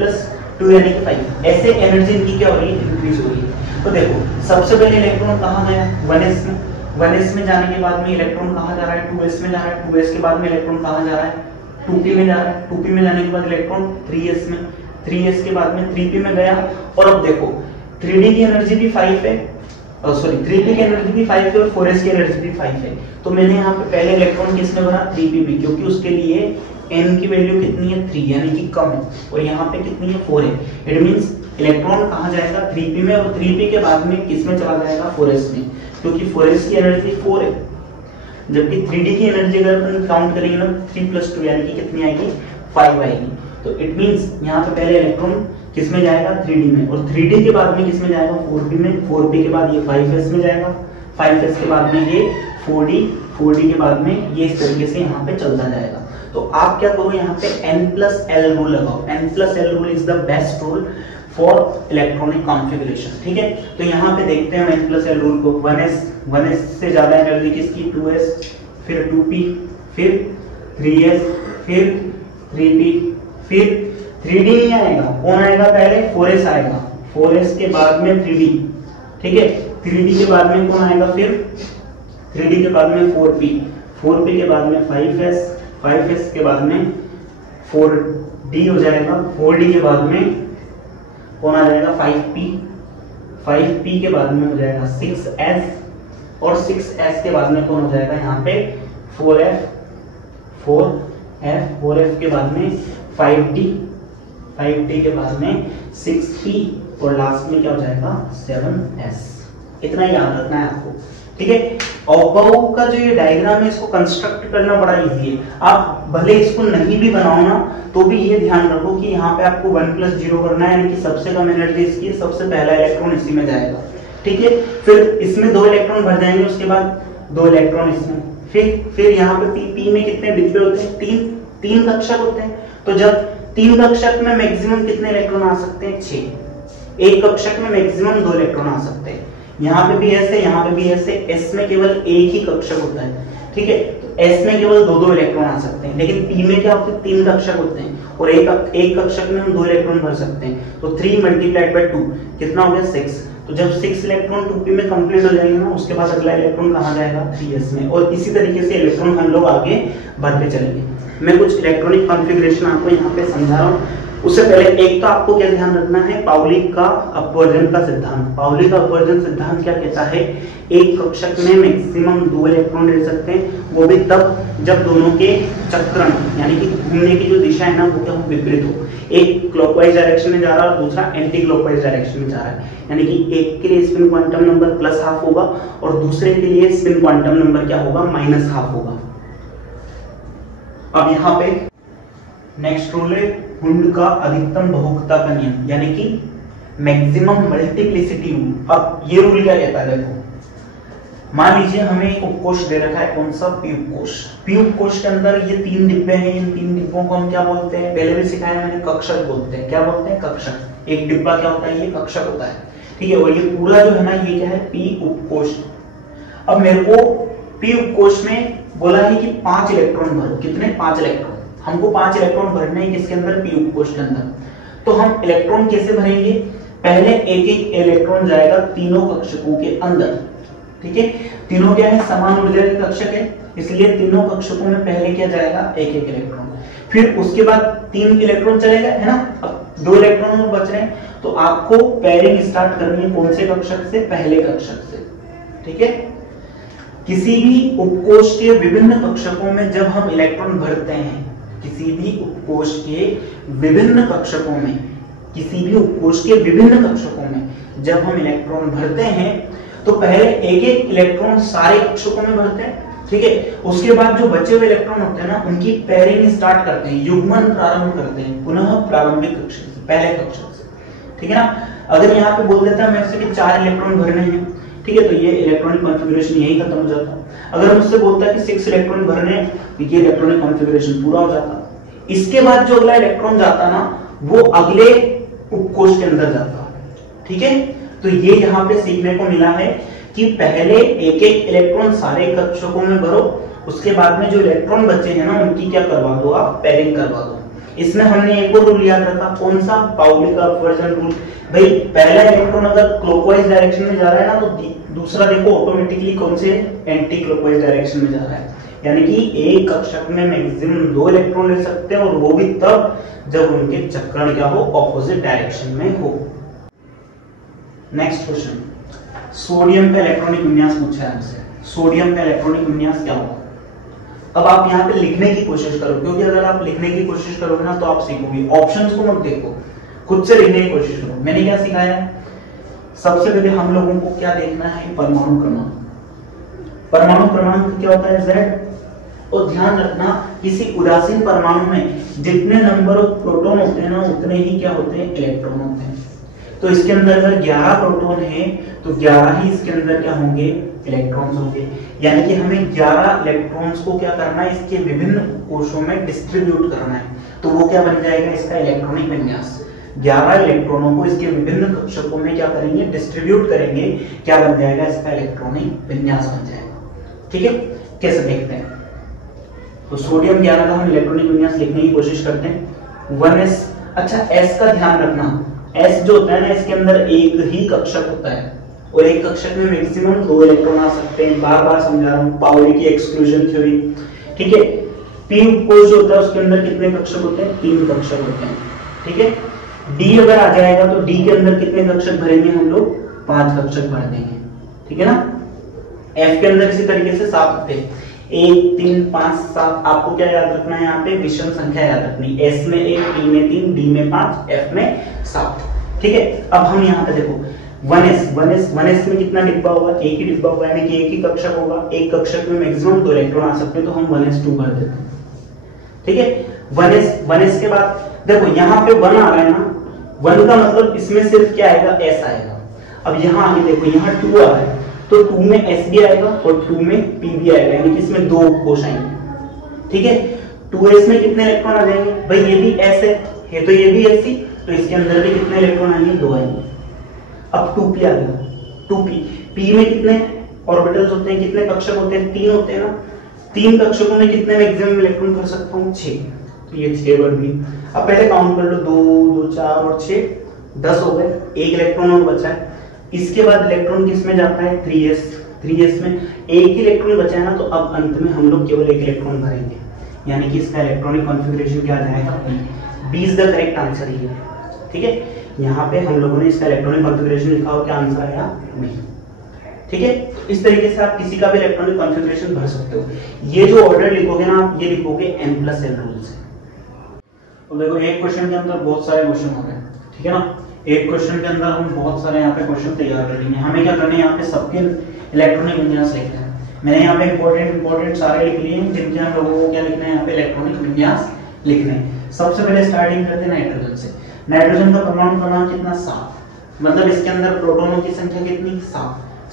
2 यानी कि 5। ऐसे एनर्जी इनकी क्या हो रही है, इंक्रीज हो रही है। तो देखो सबसे पहले इलेक्ट्रॉन कहाँ गया 1s में, 1s में जाने के बाद में इलेक्ट्रॉन कहाँ जा रहा है, 2s में जा रहा है, 2s के बाद में इलेक्ट्रॉन कहाँ जा रहा है, 2p में जा रहा है, 2p में जाने के बाद इलेक्ट्रॉन 3s में, 3s के बाद में 3p में गया। और अब देखो 3d की एनर्जी भी 5 है, सॉरी 3p की एनर्जी भी 5 है और 4s की एनर्जी भी 5 है। तो मैंने यहाँ पे पहले इलेक्ट्रॉन किसमें भरा, 3p में, क्योंकि उसके लिए n की वैल्यू कितनी है 3 यानी कि कम है, और यहाँ पे कितनी है 4 है। इट मींस इलेक्ट्रॉन कहाँ जाएगा 3p में, और 3p के बाद में किसमें चला जाएगा 4s में, क्योंकि 4s की एनर्जी 4 है, जबकि 3d की एनर्जी अगर अपन काउंट करेंगे ना 3 + 2 यानी कि कितनी आएगी 5 आएगी। तो इट मींस यहाँ पे पहले इलेक्ट्रॉन किसमें जाएगा 3d में, और 3d के बाद में किसमें जाएगा 4p में, 4p के बाद ये 5s में जाएगा, 5s के बाद में ये 4d, 4d के बाद में ये इस तरीके से यहाँ पे चलता जाएगा। तो आप क्या करो यहाँ पे n+l रूल लगाओ, n+l rule is the best rule for electronic configuration, ठीक है। तो यहाँ पे देखते हैं n+l रूल को, 1s से ज्यादा एनर्जी किसकी 2s, फिर 2p, फिर 3s, फिर 3p, फिर 3d नहीं आएगा, कौन आएगा पहले 4s आएगा, 4s के बाद में 3d, ठीक है, 3d के बाद में कौन आएगा, फिर 3d के बाद में 4p, 4p के बाद में 5s, 5s के बाद में 4d हो जाएगा, 4d के बाद में कौन आ जाएगा 5p, 5p के बाद में हो जाएगा 6s, और 6s के बाद में कौन हो जाएगा यहाँ पे 4f, 4f के बाद में 5d, 5d के बाद में 6p, और लास्ट में क्या हो जाएगा 7s। इतना याद रखना है आपको, ठीक है। ऑफबाउ का जो ये डायग्राम है इसको कंस्ट्रक्ट करना बड़ा इजी है। आप भले इसको नहीं भी बनाओ ना, तो भी ये ध्यान रखो कि यहाँ पे आपको 1 + 0 करना है, यानी कि सबसे कम एनर्जी इसकी, सबसे पहला इलेक्ट्रॉन इसी में जाएगा, ठीक है। फिर इसमें 2 इलेक्ट्रॉन भर जाएंगे, उसके बाद 2 इलेक्ट्रॉन इसमें, फिर यहाँ पे p में कितने डिब्बे होते हैं, 3 कक्षक होते हैं। तो जब 3 कक्षक में मैक्सिमम कितने इलेक्ट्रॉन आ सकते हैं 6, एक कक्षक में मैक्सिमम 2 इलेक्ट्रॉन आ सकते हैं। यहाँ पे भी ऐसे, यहाँ पे भी ऐसे, s में केवल एक ही कक्षक होता है, ठीक है, तो s में केवल 2 इलेक्ट्रॉन आ सकते हैं, लेकिन p में क्या होते हैं 3 कक्षक होते हैं, और एक कक्षक में हम 2 इलेक्ट्रॉन भर सकते हैं। तो 3 × 2 कितना हो गया 6। तो जब 6 इलेक्ट्रॉन 2p में कंप्लीट हो जाएंगे ना, उसके बाद अगला इलेक्ट्रॉन कहाँ जाएगा 3s में, और इसी तरीके से इलेक्ट्रॉन हम लोग आगे बढ़ते चलेंगे। मैं कुछ इलेक्ट्रॉनिक कॉन्फ़िगरेशन आपको यहाँ पे समझा रहा हूँ। उससे पहले एक तो आपको क्या ध्यान रखना है, पाउली का अपवर्जन का सिद्धांत। पाउली का अपवर्जन सिद्धांत क्या कहता है, एक कक्षक में मैक्सिमम 2 इलेक्ट्रॉन रह सकते हैं, वो भी तब जब दोनों के चक्रण यानी कि घूमने की जो दिशा है ना वो क्या हो, विपरीत हो। एक क्लॉकवाइज डायरेक्शन में जा रहा है और दूसरा एंटी क्लॉकवाइज डायरेक्शन में जा रहा है, यानी कि एक के लिए स्पिन क्वांटम नंबर +½ होगा और दूसरे के लिए स्पिन क्वांटम नंबर क्या होगा -½ होगा। अब यहाँ पे नेक्स्ट रूल है हुंड का अधिकतम बहुपता का नियम, यानी कि मैक्सिमम मल्टीप्लिसिटी रूल। अब ये रूल क्या कहता है, देखो मान लीजिए हमें एक उपकोष दे रखा है, कौन सा पी उपकोष। पी उपकोष के अंदर ये 3 डिब्बे हैं, इन 3 डिब्बों को हम क्या बोलते हैं, पहले भी सिखाया मैंने, कक्षक बोलते हैं। क्या बोलते हैं, कक्षक। एक डिब्बा क्या होता है, ये कक्षक होता है, ठीक है। और ये पूरा जो है ना ये क्या है, पी उपकोष। अब मेरे को पी उपकोष में बोला है कि 5 इलेक्ट्रॉन भरो, कितने 5 इलेक्ट्रॉन, हमको 5 इलेक्ट्रॉन भरने हैं किसके अंदर, पी उपकोष के अंदर। तो हम इलेक्ट्रॉन कैसे भरेंगे, पहले एक इलेक्ट्रॉन जाएगा तीनों कक्षकों के अंदर, ठीक है। तीनों क्या है, समान ऊर्जा के कक्षक है, इसलिए तीनों कक्षकों में पहले क्या जाएगा, एक इलेक्ट्रॉन। फिर उसके बाद 3 इलेक्ट्रॉन चलेगा, है ना। अब 2 इलेक्ट्रॉन और बच रहे हैं, तो आपको पेयरिंग स्टार्ट करनी है कौन से कक्षक से, पहले कक्षक से, ठीक है। किसी भी उपकोष के विभिन्न कक्षकों में जब हम इलेक्ट्रॉन भरते हैं, किसी भी उपकोष के विभिन्न कक्षकों में, किसी भी उपकोष के विभिन्न कक्षकों में जब हम इलेक्ट्रॉन भरते हैं तो पहले एक एक इलेक्ट्रॉन सारे कक्षकों में भरते हैं, ठीक है। उसके बाद जो बचे हुए इलेक्ट्रॉन होते हैं ना, उनकी पेयरिंग स्टार्ट करते हैं, युग्मन प्रारंभ करते हैं पुनः प्रारंभिक कक्षक से, पहले कक्षक से, ठीक है ना। अगर यहाँ पे बोल देता है मैं से कि 4 इलेक्ट्रॉन भरने हैं, ठीक है, तो ये इलेक्ट्रॉनिक कॉन्फ़िगरेशन यही खत्म हो जाता। अगर मुझसे बोलता है कि 6 इलेक्ट्रॉन भरने हैं, तो ये इलेक्ट्रॉनिक कॉन्फ़िगरेशन पूरा हो जाता। इसके बाद जो अगला इलेक्ट्रॉन जाता ना, वो अगले उपकोष के अंदर जाता, ठीक है। तो ये यहाँ पे सीखने को मिला है कि पहले एक एक इलेक्ट्रॉन सारे कक्षकों में भरो, उसके बाद में जो इलेक्ट्रॉन बचे हैं ना, उनकी क्या करवा दो आप, पेयरिंग करवा दो। इसमें हमने एक और रूल याद रखा, कौन सा, पाउली का अपवर्जन रूल। भाई पहला इलेक्ट्रॉन अगर क्लॉकवाइज डायरेक्शन में जा रहा है ना, तो दूसरा देखो ऑटोमेटिकली कौन से, एंटी क्लॉकवाइज डायरेक्शन में जा रहा है। यानी कि एक कक्षक में मैक्सिमम 2 इलेक्ट्रॉन ले सकते हैं, और वो भी तब जब उनके चक्रण क्या हो, ऑपोजिट डायरेक्शन में हो। नेक्स्ट क्वेश्चन, सोडियम का इलेक्ट्रॉनिक विन्यास पूछा है हमसे। सोडियम का इलेक्ट्रॉनिक विन्यास क्या होगा? अब आप यहाँ पे लिखने की कोशिश करो, क्योंकि अगर आप लिखने की कोशिश करोगे ना तो आप सीखोगे। ऑप्शंस को मत देखो, खुद से लिखने की कोशिश करो। मैंने क्या सिखाया है, सबसे पहले हम लोगों को क्या देखना है, परमाणु क्रमांक। परमाणु क्रमांक क्या होता है, Z। और ध्यान रखना, किसी उदासीन परमाणु में जितने नंबर ऑफ प्रोटॉन होते हैं ना, उतने ही क्या होते हैं, इलेक्ट्रॉन होते हैं। तो इसके अंदर अगर 11 प्रोटॉन है तो 11 ही इसके अंदर क्या होंगे, इलेक्ट्रॉन्स होंगे। यानी कि हमें 11 इलेक्ट्रॉन्स को क्या करना है, इसके विभिन्न कोशों में डिस्ट्रीब्यूट करना है। तो वो क्या बन जाएगा, इसका इलेक्ट्रॉनिक विन्यास। 11 इलेक्ट्रॉनों को इसके विभिन्न कक्षकों में क्या करेंगे, डिस्ट्रीब्यूट करेंगे, क्या बन जाएगा, इसका इलेक्ट्रॉनिक विन्यास बन जाएगा। ठीक है, कैसे देखते हैं। तो सोडियम 11 का हम इलेक्ट्रॉनिक विन्यास लिखने की कोशिश करते हैं। 1s। अच्छा, s का ध्यान रखना, s जो होता है ना, इसके अंदर एक ही कक्षक होता है, और एक कक्षक में मैक्सिमम 2 इलेक्ट्रॉन आ सकते हैं। बार बार समझा रहा हूँ, पाउली की एक्सक्लूजन थ्योरी, ठीक है। p उपकोष जो होता है उसके अंदर कितने कक्षक होते हैं, 3 कक्षक होते हैं, ठीक है। d अगर आ जाएगा तो d के अंदर कितने कक्षक भरेंगे हम लोग, 5 कक्षक भर देंगे, ठीक है ना। f के अंदर इसी तरीके से 7 होते हैं, 1 3 5 7। आपको क्या याद रखना है, यहाँ पे विषम संख्या याद रखनी, s में 1, p में 3, d में 5, f में 7, ठीक है। अब हम यहाँ पे देखो 1s में कितना डिब्बा होगा, एक ही डिब्बा होगा, यानी कि एक ही कक्षक होगा। एक कक्षक में मैक्सिमम 2 इलेक्ट्रॉन आ सकते हैं, तो हम 1s2 भर देते हैं, ठीक है। 1s के बाद देखो यहाँ पे 1 आ रहा है ना, 1 का मतलब इसमें सिर्फ क्या आएगा, s आएगा। अब यहाँ आगे देखो, यहाँ 2 आ रहा है, तो 2 में s भी आएगा और 2 में p भी आएगा, यानी कि इसमें 2 कोश आएंगे, ठीक है। 2s में कितने इलेक्ट्रॉन आ जाएंगे, भाई ये भी s है तो ये भी s ही, तो इसके अंदर भी कितने इलेक्ट्रॉन आएंगे, 2 आएंगे। अब 2p आ गया, 2p, p में कितने ऑर्बिटल्स होते हैं, कितने कक्षक होते हैं, 3 होते हैं ना। 3 कक्षकों में कितने मैक्सिमम इलेक्ट्रॉन कर सकता हूँ, 6, तो ये 6 बन गई। अब पहले काउंट कर लो, 2 2 4 और 6, 10 हो गए। एक इलेक्ट्रॉन और बचा है। इसके बाद इलेक्ट्रॉन किस में जाता है, 3s में एक ही इलेक्ट्रॉन बचा है ना, तो अब अंत में हम लोग केवल एक इलेक्ट्रॉन भरेंगे, यानी कि इसका इलेक्ट्रॉनिक कॉन्फ़िगरेशन क्या आ जाएगा, 20 द करेक्ट आंसर ही है, ठीक है। यहाँ पे हम लोगों ने इसका इलेक्ट्रॉनिक कॉन्फ़िगरेशन लिखा हो, क्या आंसर आया, नहीं, ठीक है। इस तरीके से आप किसी का भी इलेक्ट्रॉनिक कॉन्फ़िगरेशन भर सकते हो। ये जो ऑर्डर लिखोगे ना आप, ये लिखोगे m+n रूल से। तो देखो एक क्वेश्चन के अंदर बहुत सारे क्वेश्चन हो गए, ठीक है ना। एक क्वेश्चन के अंदर हम बहुत सारे यहाँ पे क्वेश्चन तैयार करेंगे। हमें क्या करना है, यहाँ पे सबके इलेक्ट्रॉनिक विन्यास लिखना है। मैंने यहाँ पे इंपॉर्टेंट सारे लिख लिए हैं, जिनके हम लोगों को क्या लिखना है, यहाँ पे इलेक्ट्रॉनिक विन्यास लिखना है। सबसे पहले स्टार्टिंग करते हैं नाइट्रोजन से। नाइट्रोजन का परमाणु क्रमांक कितना, 7, मतलब इसके अंदर प्रोटॉनों की संख्या कितनी,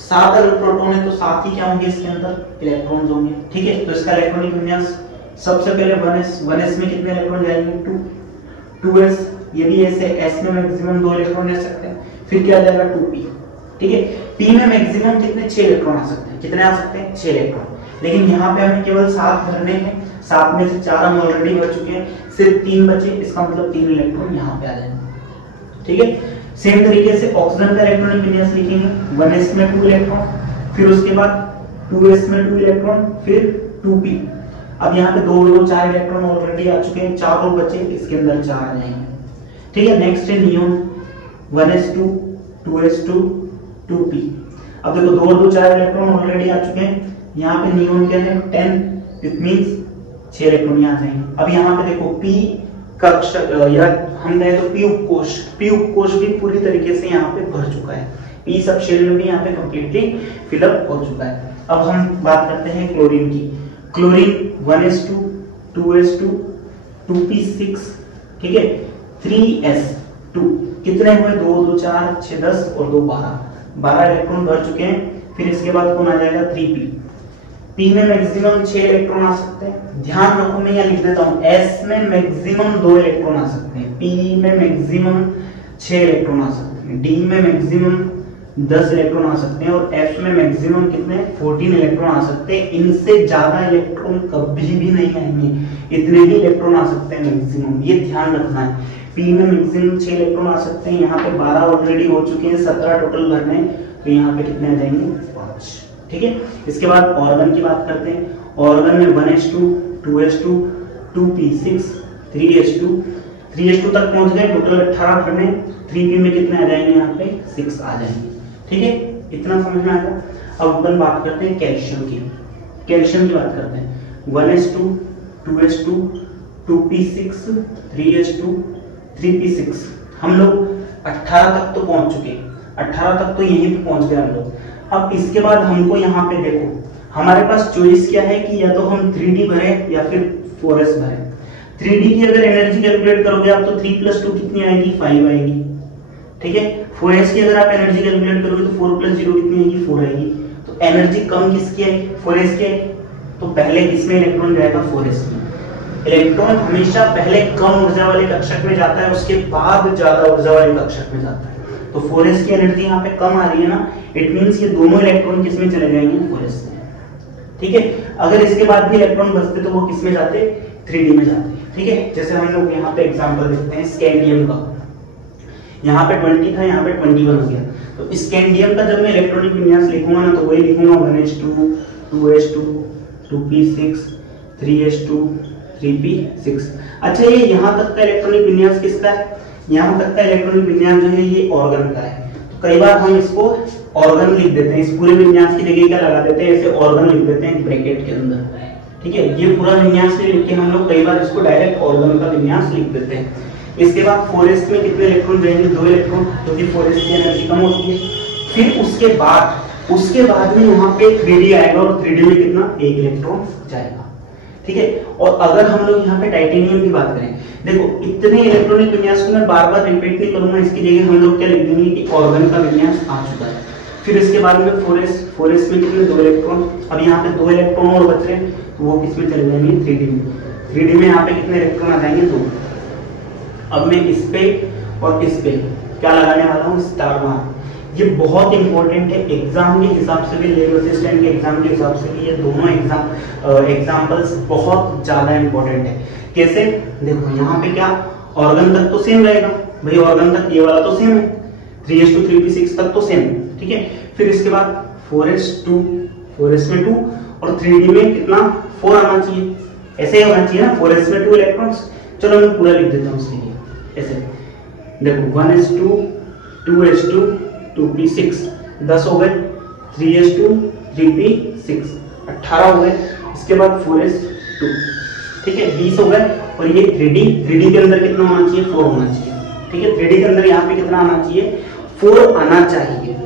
7 अगर प्रोटॉन है तो 7 ही क्या होंगे, इसके अंदर इलेक्ट्रॉन्स होंगे, ठीक है। तो इसका इलेक्ट्रॉनिक विन्यास सबसे पहले 1s में कितने इलेक्ट्रॉन जाएंगे, 2s, ये भी ऐसे, s में मैक्सिमम 2 इलेक्ट्रॉन ले सकते हैं। फिर क्या आ जाएगा, 2p, ठीक है। p में मैक्सिमम कितने, 6 इलेक्ट्रॉन आ सकते हैं। कितने आ सकते हैं, 6 इलेक्ट्रॉन। लेकिन यहाँ पे हमें केवल 7 भरने हैं, 7 में से 4 हम ऑलरेडी भर चुके हैं, सिर्फ 3 बचे, इसका मतलब 3 इलेक्ट्रॉन यहाँ पे आ जाएंगे, ठीक है। सेम तरीके से ऑक्सीजन का इलेक्ट्रॉनिक विन्यास लिखेंगे, 1s में 2 इलेक्ट्रॉन, फिर उसके बाद 2s में 2 इलेक्ट्रॉन, फिर 2p। अब यहाँ पे 2 4 इलेक्ट्रॉन ऑलरेडी आ चुके हैं, 4 और बचे, इसके अंदर 4 आ जाएंगे, ठीक है। नेक्स्ट है नियोन, 1s2 2s2 2p। अब देखो 2 4 इलेक्ट्रॉन ऑलरेडी आ चुके हैं। यहाँ पे नियोन क्या है, 10, इट मींस 6 इलेक्ट्रॉन यहाँ आ जाएंगे। अब यहाँ पे देखो p कक्षक या हम कहें तो p उपकोष भी पूरी तरीके से यहाँ पे भर चुका है, p सब शेल में भी यहाँ पे कंप्लीटली फिलअप हो चुका है। अब हम बात करते हैं क्लोरीन की। क्लोरीन 1s2 2s2 2p6 ठीक है 3s2 कितने हुए 2 2 4 6 10 और 2 12 इलेक्ट्रॉन भर चुके हैं। फिर इसके बाद कौन आ जाएगा 3p। p में मैक्सिमम 6 इलेक्ट्रॉन आ सकते हैं। ध्यान रखो मैं यहाँ लिख देता हूँ s में मैक्सिमम 2 इलेक्ट्रॉन आ सकते हैं, p में मैक्सिमम 6 इलेक्ट्रॉन आ सकते हैं, d में मैक्सिमम 10 इलेक्ट्रॉन आ सकते हैं और f में मैक्सिमम कितने 14 इलेक्ट्रॉन आ सकते हैं। इनसे ज्यादा इलेक्ट्रॉन कभी भी नहीं आएंगे, इतने ही इलेक्ट्रॉन आ सकते हैं मैक्सिमम, ये ध्यान रखना है। p में मैक्सिमम 6 इलेक्ट्रॉन आ सकते हैं, यहाँ पे 12 ऑलरेडी हो चुके हैं, 17 टोटल भरने, तो यहाँ पे कितने आ जाएंगे 5 ठीक है। इसके बाद ऑर्गन की बात करते हैं। ऑर्गन में 1s2 2s2 2p6 3s2 तक पहुंच गए, टोटल 18 भरने, 3p में कितने आ जाएंगे यहाँ पे 6 आ जाएंगे ठीक है। इतना समझ में आ गया। अब अपन बात करते हैं कैल्शियम की। कैल्शियम की बात करते हैं 1s2 2s2 2p6 3s2 3p6 हम लोग 18 तक तो पहुंच चुके हैं, 18 तक तो यहीं पे पहुंच गए हम लोग। अब इसके बाद हमको यहाँ पे देखो हमारे पास चॉइस क्या है कि या तो हम 3d भरे या फिर 4s भरे। 3d की अगर एनर्जी कैलकुलेट करोगे आप तो 3 + 2 कितनी आएगी 5 आएगी ठीक है। 4s की अगर आप एनर्जी कैलकुलेट करोगे तो 4 + 0 कितनी आएगी 4 आएगी। तो एनर्जी कम किसकी आएगी 4s की आएगी, तो पहले किसमें इलेक्ट्रॉन जाएगा 4s में। इलेक्ट्रॉन हमेशा पहले कम ऊर्जा वाले कक्षक में जाता है, उसके बाद ज्यादा ऊर्जा वाले कक्षक में जाता है। तो 4s की एनर्जी यहाँ पे कम आ रही है ना, इट मींस ये दोनों इलेक्ट्रॉन किसमें चले जाएंगे 4s में ठीक है। अगर इसके बाद भी इलेक्ट्रॉन बचते तो वो किसमें जाते 3d में जाते ठीक है। जैसे हम लोग यहाँ पे एग्जांपल देखते हैं स्कैंडियम का, यहाँ पे 20 था, यहाँ पे 21 हो गया। तो स्कैंडियम का जब मैं इलेक्ट्रॉनिक विन्यास लिखूंगा ना तो वही लिखूंगा 1s2 2s2 2p6 3s2 3p6। अच्छा ये यहाँ तक का इलेक्ट्रॉनिक विन्यास किसका है, यहाँ तक का इलेक्ट्रॉनिक विन्यास जो है ये ऑर्गन का है। तो कई बार हम इसको ऑर्गन लिख देते हैं, इस पूरे विन्यास की जगह क्या लगा देते हैं ऐसे ऑर्गन लिख देते हैं ब्रैकेट के अंदर ठीक है। ये पूरा विन्यास नहीं लिख के हम लोग कई बार इसको डायरेक्ट ऑर्गन का विन्यास लिख देते हैं। इसके बाद 4s में कितने इलेक्ट्रॉन जाएंगे 2 इलेक्ट्रॉन, क्योंकि 4s की एनर्जी कम होती है। फिर उसके बाद में यहाँ पे 3d आएगा और 3d में कितना 1 इलेक्ट्रॉन जाएगा ठीक है। और अगर हम लोग यहाँ पे टाइटेनियम की बात करें, देखो इतने इलेक्ट्रॉनिक विन्यास को मैं बार बार रिपीट नहीं करूंगा, इसकी जगह हम लोग क्या लिख देंगे कि ऑर्गन का विन्यास आ चुका है। फिर इसके बाद में 4s में कितने 2 इलेक्ट्रॉन, अब यहाँ पे 2 इलेक्ट्रॉन और बच रहे हैं तो वो किसमें चले जाएंगे 3d में। 3d में यहाँ पे कितने इलेक्ट्रॉन आ जाएंगे 2। अब मैं इस पे और इस पे क्या लगाने वाला हूँ स्टार मार्क। ये बहुत इंपॉर्टेंट है एग्जाम के हिसाब से भी, लेबर असिस्टेंट के एग्जाम के हिसाब से भी, ये दोनों एग्जाम्पल्स बहुत ज्यादा इंपॉर्टेंट है। कैसे देखो यहाँ पे क्या ऑर्गन तक तो सेम रहेगा भाई, ऑर्गन तक ये वाला तो सेम है 3s2 3p6 तक तो सेम ठीक है। फिर इसके बाद 4s में 2 और 3d में कितना 4 आना चाहिए, ऐसे ही होना चाहिए ना 4s में 2 इलेक्ट्रॉन्स। चलो मैं पूरा लिख देता हूँ इसके लिए ऐसे देखो 1s2 2s2 2p6 10 हो गए, 3s2 3p6 18 हो गए। इसके बाद 4s2 ठीक है 20 हो गए। और ये 3d के अंदर कितना होना चाहिए 4 होना चाहिए ठीक है। 3d के अंदर यहाँ पे कितना आना चाहिए 4 आना चाहिए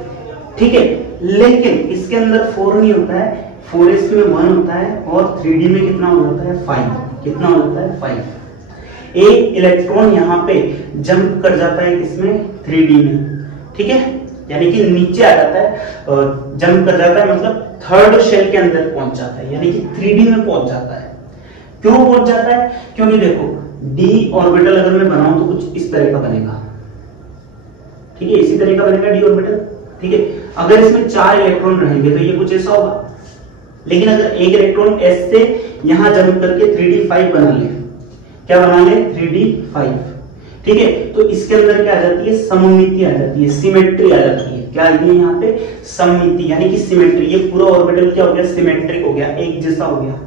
ठीक है। लेकिन इसके अंदर 4 नहीं होता है, 4s में 1 होता है और 3d में कितना हो जाता है 5। कितना हो जाता है 5। एक इलेक्ट्रॉन यहाँ पे जंप कर जाता है किसमें 3d में ठीक है, यानी कि नीचे आ जाता है, जंप कर जाता है मतलब थर्ड शेल के अंदर पहुंच जाता है, यानी कि 3d में पहुंच जाता है। क्यों पहुंच जाता है, क्योंकि देखो d ऑर्बिटल अगर मैं बनाऊं तो कुछ इस तरह का बनेगा ठीक है, इसी तरह का बनेगा d ऑर्बिटल ठीक है। अगर इसमें 4 इलेक्ट्रॉन रहेंगे तो ये कुछ ऐसा होगा। लेकिन अगर एक इलेक्ट्रॉन s से यहां जंप करके 3d5 बना ले, क्या बना ले 3d5 ठीक है, तो इसके अंदर क्या आ जाती है सममिति आ जाती है, सिमेट्री आ जाती है। क्या आ गई यहाँ पे सममिति यानी कि सिमेट्री। ये पूरा ऑर्बिटल क्या हो गया सिमेट्रिक हो गया, एक जैसा हो गया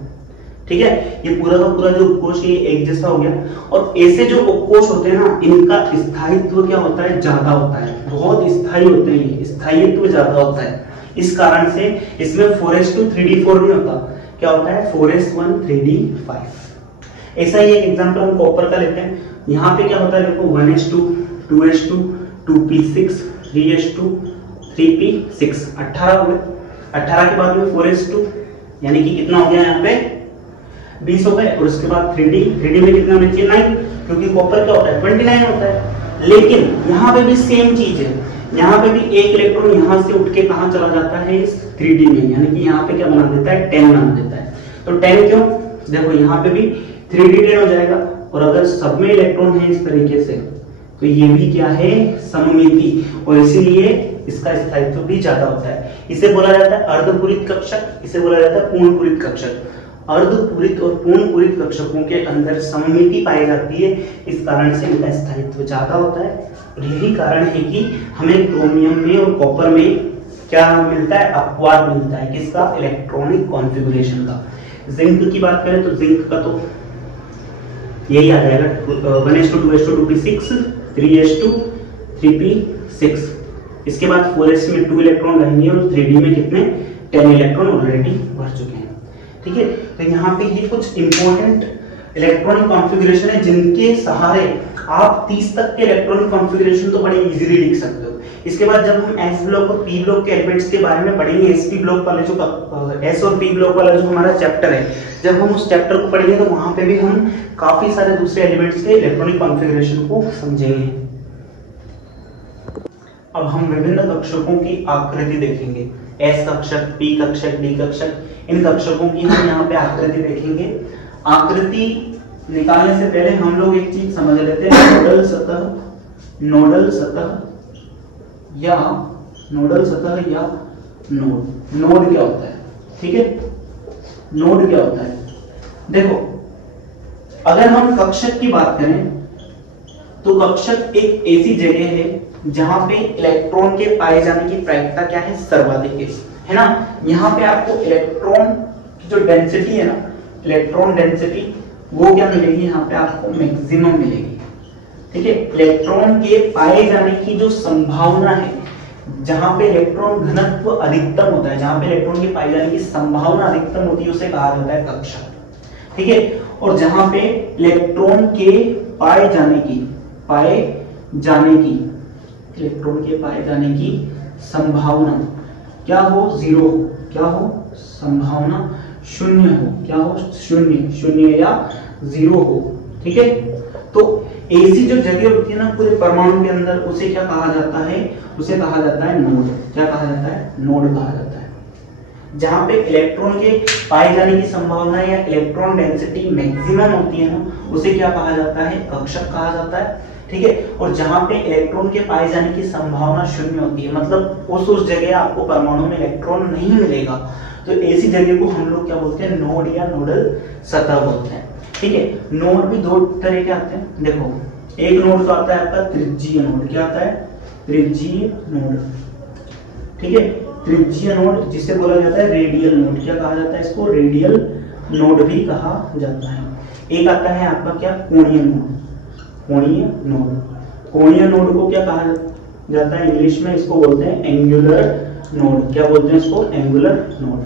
ठीक है। ये पूरा का पूरा जो उपकोष है एक जैसा हो गया। और ऐसे जो उपकोष होते हैं ना इनका स्थायित्व क्या होता है ज्यादा होता है, बहुत स्थायी होते हैं, ये स्थायित्व ज्यादा होता है। इस कारण से इसमें 4s2 3d4 नहीं होता, क्या होता है 4s1 3d5 ऐसा ही एक एग्जांपल हम कॉपर का लेते हैं। यहाँ पे क्या होता है देखो 1s2 2s2 2p6 3s2 3p6 18 हुए। 18 के बाद में 4s2 यानी कि कितना हो गया यहाँ पे 20 हो गए। और उसके बाद 3d में कितना होना चाहिए 9, क्योंकि कॉपर क्या होता है 29 होता है। लेकिन यहाँ पे भी सेम चीज है, यहाँ पे भी एक इलेक्ट्रॉन यहाँ से उठ के कहाँ चला जाता है इस 3d में, यानी कि यहाँ पे क्या बना देता है 10 बना देता है। तो 10 क्यों, देखो यहाँ पे भी 3d 10 हो जाएगा, और अगर सब में इलेक्ट्रॉन है इस तरीके से तो ये भी क्या है सममिति, और इसीलिए इसका स्थायित्व भी ज्यादा होता है। इसे बोला जाता है अर्धपूरित कक्षक, इसे बोला जाता है पूर्ण पूरित कक्षक। अर्धपूरित और पूर्ण पूरित कक्षकों के अंदर सममिति पाई जाती है, इस कारण से इनका स्थायित्व ज्यादा होता है। और यही कारण है कि हमें क्रोमियम में और कॉपर में क्या मिलता है, अपवाद मिलता है, किसका, इलेक्ट्रॉनिक कॉन्फ़िगरेशन का। जिंक की बात करें तो जिंक का तो यही आ जाएगा 1s2 2s2 2p6 3s2 3p6। इसके बाद 4s में 2 इलेक्ट्रॉन रहेंगे और 3d में कितने 10 इलेक्ट्रॉन ऑलरेडी भर चुके हैं। ठीक है, तो यहाँ पे ये कुछ इंपॉर्टेंट इलेक्ट्रॉनिक कॉन्फ़िगरेशन है जिनके सहारे आप 30 तक के इलेक्ट्रॉनिक कॉन्फ़िगरेशन तो बड़े इजीली लिख सकते हो। इसके बाद जब हम s ब्लॉक और p ब्लॉक के एलिमेंट्स के बारे में पढ़ेंगे, sp ब्लॉक वाले जो s और p ब्लॉक वाला जो हमारा चैप्टर है, जब हम उस चैप्टर को पढ़ेंगे तो वहां पे भी हम काफी सारे दूसरे एलिमेंट्स के इलेक्ट्रॉनिक कॉन्फ़िगरेशन को समझेंगे। अब हम विभिन्न कक्षकों की आकृति देखेंगे, s कक्षक, p कक्षक, d कक्षक, इन कक्षकों की हम यहाँ पे आकृति देखेंगे। आकृति निकालने से पहले हम लोग एक चीज समझ लेते हैं, नोडल सतह या नोड क्या होता है। ठीक है, नोड क्या होता है, देखो अगर हम कक्षक की बात करें तो कक्षक एक ऐसी जगह है जहां पे इलेक्ट्रॉन के पाए जाने की प्रायिकता क्या है, सर्वाधिक है ना। यहाँ पे आपको इलेक्ट्रॉन की जो डेंसिटी है ना, इलेक्ट्रॉन डेंसिटी वो क्या मिलेगी, यहाँ पे आपको मैक्सिमम मिलेगी। ठीक है, इलेक्ट्रॉन के पाए जाने की जो संभावना है, जहां पे इलेक्ट्रॉन घनत्व अधिकतम होता है, जहां पे इलेक्ट्रॉन के पाए जाने की संभावना अधिकतम होती है, उसे कहा जाता है कक्षक। ठीक है, और जहां पे इलेक्ट्रॉन के पाए जाने की संभावना क्या हो, जीरो, क्या हो, संभावना शून्य हो, क्या हो, शून्य या जीरो हो। ठीक है, तो ऐसी जो जगह होती है ना पूरे परमाणु के अंदर, उसे क्या कहा जाता है, उसे कहा जाता है नोड। क्या कहा जाता है, नोड कहा जाता है। जहां पे इलेक्ट्रॉन के पाए जाने की संभावना या इलेक्ट्रॉन डेंसिटी मैक्सिमम होती है ना, उसे क्या कहा जाता है, कक्षक कहा जाता है। ठीक है, और जहां पे इलेक्ट्रॉन के पाए जाने की संभावना शून्य होती है, मतलब उस जगह आपको परमाणु में इलेक्ट्रॉन नहीं मिलेगा, तो ऐसी जगह को हम लोग क्या बोलते हैं, नोड या नोडल सतह बोलते हैं। ठीक है, नोड भी दो तरह के आते हैं। देखो एक नोड तो आता है आपका त्रिज्यीय नोड, क्या आता है, त्रिज्यीय नोड। ठीक है, त्रिज्यीय नोड जिसे बोला जाता है रेडियल नोड, क्या कहा जाता है इसको, रेडियल नोड भी कहा जाता है। एक आता है आपका क्या, कोणीय नोड। कोणीय नोड को क्या कहा जाता है इंग्लिश में, इसको बोलते हैं एंगुलर नोड। क्या बोलते हैं इसको, एंगुलर नोड।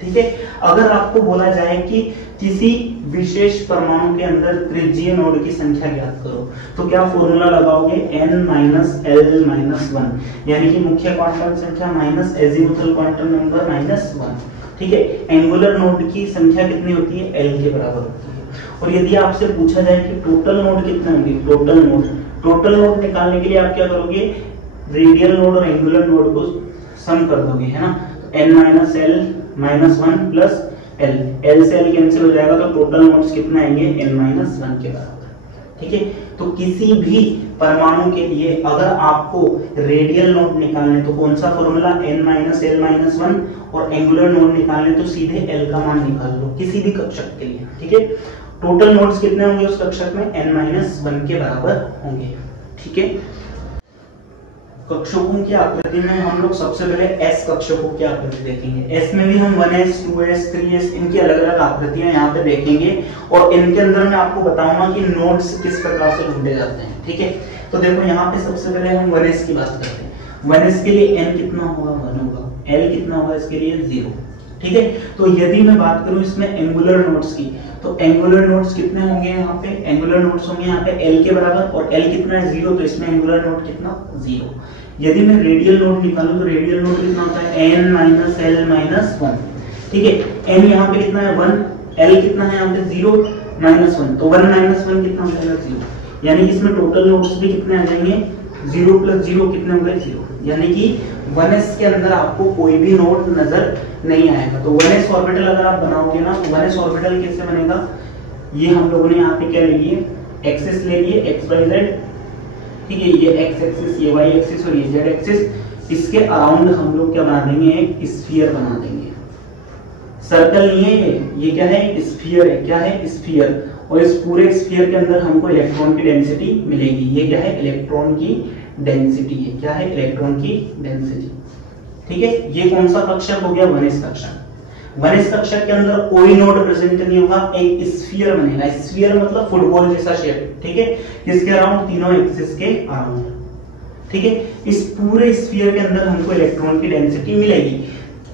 ठीक है, अगर आपको बोला जाए कि किसी विशेष परमाणु के अंदर त्रिज्यीय नोड की संख्या ज्ञात करो, तो क्या फॉर्मूला लगाओगे, n-l-1, यानी कि मुख्य क्वांटम संख्या माइनस एजीमुथल क्वांटम नंबर -1। ठीक है, एंगुलर नोड की संख्या कितनी होती है, l के बराबर होती है। और यदि आपसे पूछा जाए कि टोटल नोड कितने होंगे, टोटल नोड निकालने के लिए आप क्या करोगे, रेडियल नोड और एंगुलर नोड को सम कर दोगे, है ना। n-l-1 प्लस l से l कैंसिल हो जाएगा, तो टोटल नोड्स कितने आएंगे, n-1 के बराबर। ठीक है, तो किसी भी परमाणु के लिए अगर आपको रेडियल नोड निकालने तो कौन सा फॉर्मूला, n-l-1, और एंगुलर नोड निकालने तो सीधे l का मान निकाल लो किसी भी कक्षक के लिए। ठीक है, टोटल नोड्स कितने होंगे उस कक्षक में, n-1 के बराबर होंगे। ठीक है, कक्षकों की आकृति में हम लोग सबसे पहले s कक्षकों की आकृति देखेंगे। s में भी हम 1s 2s 3s इनकी अलग अलग आकृतियां यहाँ पे देखेंगे, और इनके अंदर मैं आपको बताऊंगा कि नोड्स किस प्रकार से ढूंढे जाते हैं। ठीक है, तो देखो यहाँ पे सबसे पहले हम 1s की बात करते हैं। 1s के लिए n कितना होगा, 1 होगा, l कितना होगा इसके लिए 0। ठीक है। तो यदि मैं बात करूं इसमें एंगुलर नोड्स की, तो एंगुलर नोड्स कितने होंगे यहाँ पे, एंगुलर नोड्स होंगे यहाँ पे L के बराबर, और L कितना है 0, तो इसमें एंगुलर नोड कितना 0। यदि मैं रेडियल नोड निकालूं तो रेडियल नोड कितना होता है n - l - 1, ठीक है। n यहाँ पे कितना है 1, L कितना है यहाँ पे 0 - 1, तो 1 - 1 कितना हो जाएगा 0, यानी कि इसमें टोटल नोड्स भी कितने आ जाएंगे 0 + 0 कितने हो गए 0, यानी कि 1s के अंदर आपको कोई भी नोड नजर नहीं आएगा। तो 1s ऑर्बिटल अगर आप बनाओगे ना, तो 1s ऑर्बिटल कैसे बनेगा, ये हम लोगों ने यहाँ पे क्या ले लिए, एक्सिस ले लिए x y z, ठीक है, ये x एक्सिस, ये y एक्सिस और ये z एक्सिस, इसके अराउंड हम लोग क्या बना देंगे, एक स्फीयर बना देंगे। सर्कल नहीं है ये क्या है, स्फीयर है, क्या है स्फीयर, और इस पूरे स्फीयर के अंदर हमको इलेक्ट्रॉन की डेंसिटी मिलेगी। ये क्या है, इलेक्ट्रॉन की डेंसिटी है, क्या है, इलेक्ट्रॉन की डेंसिटी, ठीक है। ये कौन सा कक्षक हो गया, 1s कक्षक। 1s कक्षक के अंदर कोई नोड प्रेजेंट नहीं होगा, एक स्फीयर बनेगा। स्फीयर मतलब फुटबॉल जैसा शेप, ठीक है, किसके अराउंड, तीनों एक्सिस के अराउंड, ठीक है। इस पूरे स्फीयर के अंदर हमको इलेक्ट्रॉन की डेंसिटी मिलेगी।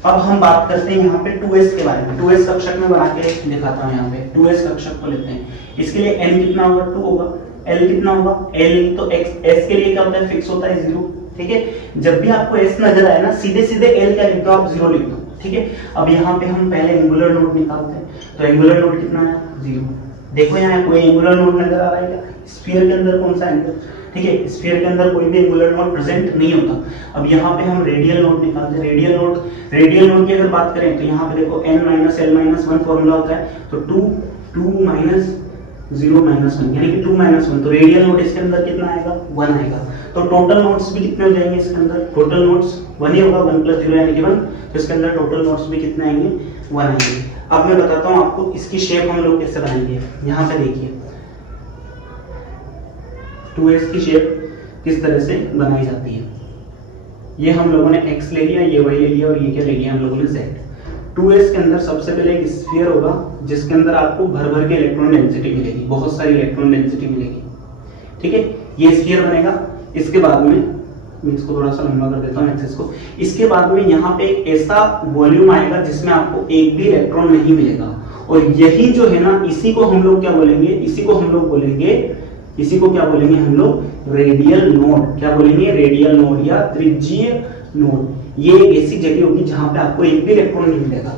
अब हम बात करते हैं यहाँ पे 2s के बारे में। 2s कक्षक में बना के दिखाता हूँ, यहाँ पे 2s कक्षक को लेते हैं। इसके लिए n कितना होगा 2 होगा, l कितना होगा l, तो s के लिए क्या होता है, फिक्स होता है 0, ठीक है। जब भी आपको s नजर आए ना, सीधे सीधे l क्या लिख दो आप, 0 लिख दो, ठीक है। अब यहाँ पे हम पहले एंगुलर नोड निकालते हैं, तो एंगुलर नोड कितना है 0। देखो यहाँ कोई एंगुलर नोड नजर आ रहा है क्या, स्फीयर के अंदर कौन सा एंगल, ठीक है, स्फीयर के अंदर कोई भी एंगुलर नोड प्रेजेंट नहीं होता। अब यहाँ पे हम रेडियल नोड निकालते हैं। रेडियल नोड की अगर बात करें तो यहाँ पे देखो n - l - 1 फॉर्मूला होता है, तो 2 - 0 - 1 यानी कि 2 - 1, तो रेडियल नोड इसके अंदर कितना आएगा 1 आएगा। तो टोटल नोड्स भी कितने हो जाएंगे इसके अंदर, टोटल नोड्स 1 ही होगा, 1 + 0 यानी कि 1, तो इसके अंदर टोटल नोड्स भी कितने आएंगे 1 आएंगे। अब मैं बताता हूँ आपको इसकी शेप हम लोग कैसे बनाएंगे। यहाँ पे देखिए 2s की शेप किस तरह से बनाई जाती है। ये हम लोगों ने x ले लिया, ये y ले लिया, और ये क्या ले लिया हम लोगों ने z। 2s के अंदर सबसे पहले एक स्फीयर होगा, जिसके अंदर आपको भर भर के इलेक्ट्रॉन डेंसिटी मिलेगी, बहुत सारी इलेक्ट्रॉन डेंसिटी मिलेगी, ठीक है। ये स्फीयर बनेगा। इसके बाद में मैं इसको थोड़ा सा लंबा कर देता हूँ एक्सिस को। इसके बाद में यहाँ पे ऐसा वॉल्यूम आएगा जिसमें आपको एक भी इलेक्ट्रॉन नहीं मिलेगा, और यही जो है ना, इसी को हम लोग क्या बोलेंगे, इसी को क्या बोलेंगे हम लोग रेडियल नोड। क्या बोलेंगे, रेडियल नोड या त्रिज्यीय नोड। ये एक ऐसी जगह होगी जहां पे आपको एक भी इलेक्ट्रॉन नहीं मिलेगा।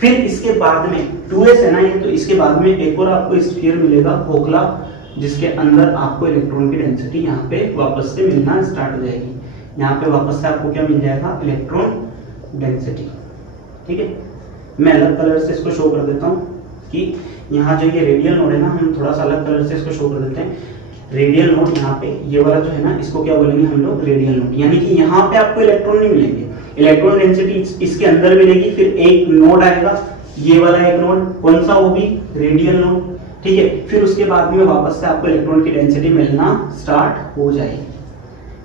फिर इसके बाद में 2s है ना ये, तो इसके बाद में एक और आपको स्फीयर मिलेगा खोखला, जिसके अंदर आपको इलेक्ट्रॉन की डेंसिटी यहाँ पे वापस से मिलना स्टार्ट हो जाएगी। यहाँ पे वापस से आपको क्या मिल जाएगा, इलेक्ट्रॉन डेंसिटी, ठीक है। मैं अलग कलर से इसको शो कर देता हूँ कि यहाँ जो ये रेडियल नोड है ना, हम थोड़ा सा अलग कलर से इसको शो कर देते हैं। रेडियल नोड यहाँ पे ये वाला जो है ना, इसको क्या बोलेंगे हम लोग रेडियल नोड, यानी कि यहाँ पे आपको इलेक्ट्रॉन नहीं मिलेंगे, इलेक्ट्रॉन डेंसिटी इसके अंदर मिलेगी। फिर एक नोड आएगा, ये वाला एक नोड, कौन सा, वो भी रेडियल नोड, ठीक है। फिर उसके बाद में वापस से आपको इलेक्ट्रॉन की डेंसिटी मिलना स्टार्ट हो जाएगी,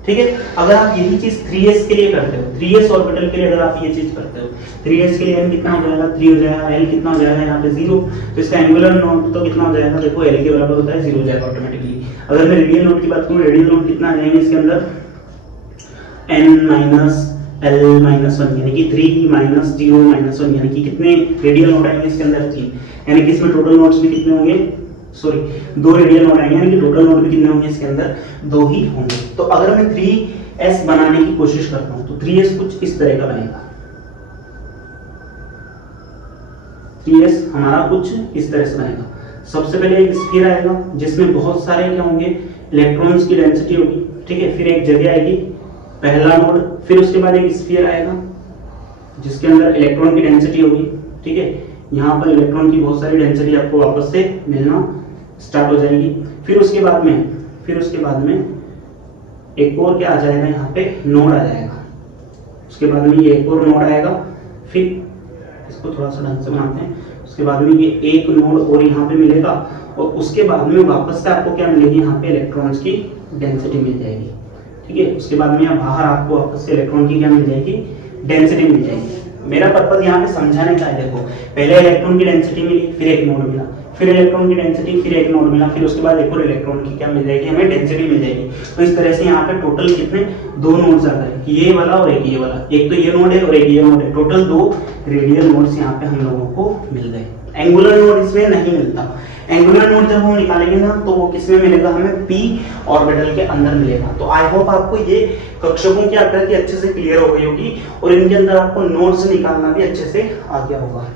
ठीक है। अगर आप यही चीज 3s के लिए करते हो, 3s ऑर्बिटल के लिए अगर आप ये चीज करते हो, 3s के लिए n कितना हो जाएगा 3 हो जाएगा, l कितना हो जाएगा यहाँ पे 0, तो इसका एंगुलर नोड तो कितना हो जाएगा, देखो l के बराबर होता है 0 हो जाएगा ऑटोमेटिकली। अगर मैं रेडियल नोड की बात करूँ, रेडियल नोड कितना आ जाएंगे इसके अंदर n - l - 1 यानी कि 3 - 0 - 1 यानी कि कितने रेडियल नोड आएंगे इसके अंदर 3, यानी कि इसमें टोटल नोड्स भी कितने होंगे, सॉरी 2 रेडियल नोड आएंगे, यानी कि टोटल नोड भी कितने होंगे इसके अंदर 2 ही होंगे। तो अगर मैं 3s बनाने की कोशिश करता हूं तो 3s कुछ इस तरह का बनेगा। 3s हमारा कुछ इस तरह से बनेगा। सबसे पहले एक स्फीयर आएगा जिसमें बहुत सारे क्या होंगे, इलेक्ट्रॉन्स की डेंसिटी होगी, ठीक है। फिर एक जगह आएगी पहला नोड, फिर उसके बाद एक स्फीयर आएगा जिसके अंदर इलेक्ट्रॉन की डेंसिटी होगी, ठीक है। यहाँ पर इलेक्ट्रॉन की बहुत सारी डेंसिटी आपको वापस से मिलना स्टार्ट हो जाएगी। फिर उसके बाद में एक और क्या आ जाएगा, यहाँ पे नोड आ जाएगा। उसके बाद में ये एक और नोड आएगा, फिर इसको थोड़ा सा ढंग से बनाते हैं। उसके बाद में ये एक नोड और यहाँ पे मिलेगा, और उसके बाद में वापस से आपको क्या मिलेगी, यहाँ पे इलेक्ट्रॉन्स की डेंसिटी मिल जाएगी, ठीक है। उसके बाद में यहाँ बाहर आपको वापस से इलेक्ट्रॉन की क्या मिल जाएगी, डेंसिटी मिल जाएगी। मेरा पर्पज यहाँ पे समझाने का है। देखो पहले इलेक्ट्रॉन की डेंसिटी मिली, फिर एक नोड मिला, फिर इलेक्ट्रॉन की डेंसिटी, फिर एक नोड मिला, फिर उसके बाद एक और इलेक्ट्रॉन की क्या मिल जाएगी, हमें डेंसिटी मिल जाएगी। तो इस तरह से यहाँ पे टोटल कितने 2 नोड्स आ गए, ये वाला और एक ये वाला, एक तो ये नोड है और एक ये नोड है, टोटल 2 रेडियल नोड्स यहाँ पे हम लोगों को मिल गए। एंगुलर नोड इसमें नहीं मिलता। एंगुलर नोड जब हम निकालेंगे ना तो वो किसमें मिलेगा, हमें p ऑर्बिटल के अंदर मिलेगा। तो आई होप आपको ये कक्षकों की आकृति अच्छे से क्लियर हो गई होगी और इनके अंदर आपको नोड्स निकालना भी अच्छे से आ गया होगा।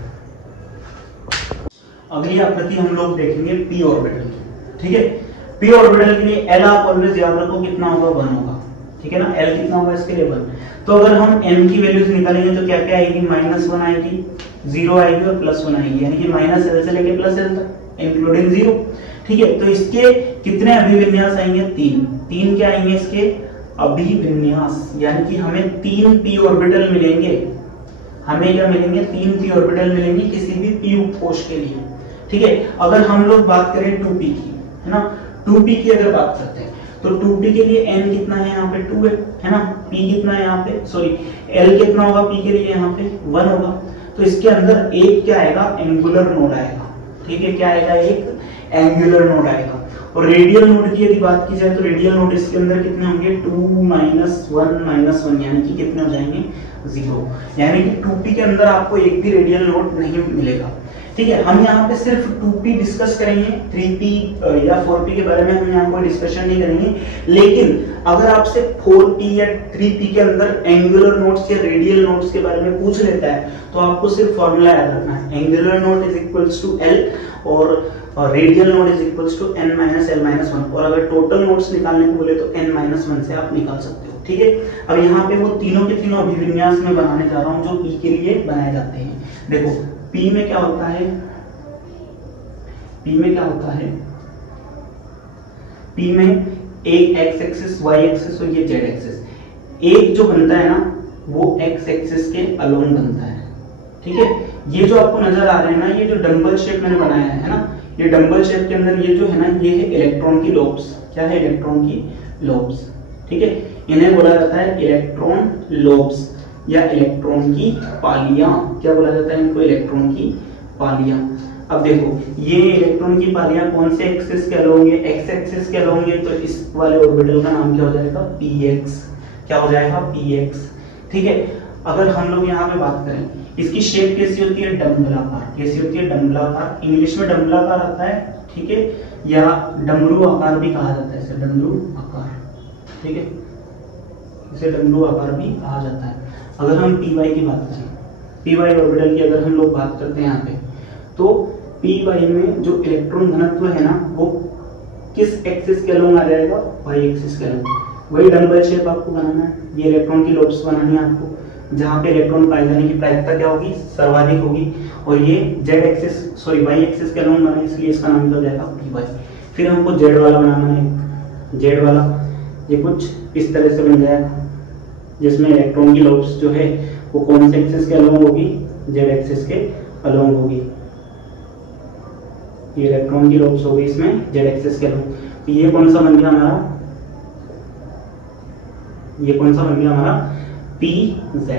अगली आकृति हम लोग देखेंगे p ऑर्बिटल की, ठीक है। p ऑर्बिटल के लिए l आप ऑलवेज याद रखो कितना होगा, 1 होगा, ठीक है ना। l कितना होगा इसके लिए 1। तो अगर हम m की वैल्यूज निकालेंगे तो क्या क्या आएगी, -1 आएगी, 0 आएगी और +1 आएगी, यानी कि -l से लेके +l तक इंक्लूडिंग 0, ठीक है। तो इसके कितने अभिविन्यास आएंगे, 3 क्या आएंगे इसके अभिविन्यास, यानी कि हमें 3 p ऑर्बिटल मिलेंगे। हमें क्या मिलेंगे, 3 p ऑर्बिटल मिलेंगे किसी भी p उपकोष के लिए, ठीक है। अगर हम लोग बात करें 2p की, है ना, 2p की अगर बात करते हैं तो 2p के लिए n कितना है, यहाँ पे 2 है ना, p कितना है यहाँ पे, सॉरी l कितना होगा p के लिए यहाँ पे 1 होगा। तो इसके अंदर एक क्या आएगा, एंगुलर नोड आएगा, ठीक है। क्या आएगा, एक एंगुलर नोड आएगा। और रेडियल नोड की यदि बात की जाए तो रेडियल नोड इसके अंदर कितने होंगे, 2 -1 यानी कि कितने हो जाएंगे, 0, यानी कि 2p के अंदर आपको एक भी रेडियल नोड नहीं मिलेगा, ठीक है। हम यहाँ पे सिर्फ 2p डिस्कस करेंगे, 3p या 4p के बारे में हम यहाँ कोई डिस्कशन नहीं करेंगे। लेकिन अगर आपसे 4p या 3p के अंदर एंगुलर नोड्स या रेडियल नोड्स के बारे में पूछ लेता है तो आपको सिर्फ फॉर्मूला याद रखना है, angular node is equals to l और radial node is equals to n - l - 1। और अगर टोटल नोड्स निकालने को बोले तो n - 1 से आप निकाल सकते हो, ठीक है। अब यहाँ पे वो तीनों के तीनों अभिविन्यास में बनाने जा रहा हूँ जो p के लिए बनाए जाते हैं। देखो p में क्या होता है, p में क्या होता है, p में एक x एक्सिस, y एक्सिस और ये z एक्सिस, एक जो बनता है ना वो x एक्सिस के अलोंग बनता है, ठीक है। ये जो आपको नजर आ रहे हैं ना, ये जो डंबल शेप मैंने बनाया है ना, ये डंबल शेप के अंदर ये जो है ना, ये है इलेक्ट्रॉन की लोब्स। क्या है, इलेक्ट्रॉन की लोब्स, ठीक है। इन्हें बोला जाता है इलेक्ट्रॉन लोब्स या इलेक्ट्रॉन की पालियां। क्या बोला जाता है इनको, इलेक्ट्रॉन की पालियां। अब देखो ये इलेक्ट्रॉन की पालियां कौन से एक्सिस के अलोंग है, एक्स एक्सिस के अलोंग है, तो इस वाले ऑर्बिटल का नाम क्या हो जाएगा, px। क्या हो जाएगा, px, ठीक है। अगर हम लोग यहाँ पे बात करें, इसकी शेप कैसी होती है, डम्बलाकार। कैसी होती है, डम्बलाकार। इंग्लिश में डम्बलाकार आता है, ठीक है, या डमरू आकार भी कहा जाता है, इसे डमरू आकार, ठीक है, इसे डमरू आकार भी कहा जाता है। अगर हम py की बात करें, py ऑर्बिटल की अगर हम लोग बात करते हैं यहाँ पे, तो py में जो इलेक्ट्रॉन घनत्व है ना वो किस एक्सिस के अलोंग आ जाएगा, y एक्सिस के अलोंग। वही डंबल शेप आपको बनाना है, ये इलेक्ट्रॉन की लोब्स बनानी है आपको, जहां पे इलेक्ट्रॉन पाए जाने की प्रायिकता क्या होगी, सर्वाधिक होगी। और ये z axis, sorry y axis के अलोंग बना है, इसलिए इसका नाम क्या हो जाएगा, py। फिर हमको z वाला बनाना है, z वाला ये कुछ इस तरह से बन जाएगा, जिसमें इलेक्ट्रॉन की लोब्स जो है वो कौन से एक्सिस के अलोंग होगी, z एक्सिस के अलोंग होगी। ये इलेक्ट्रॉन की लोब्स होगी इसमें z एक्सिस के अलोंग। तो ये कौन सा बन गया हमारा, ये कौन सा बन गया हमारा, pz,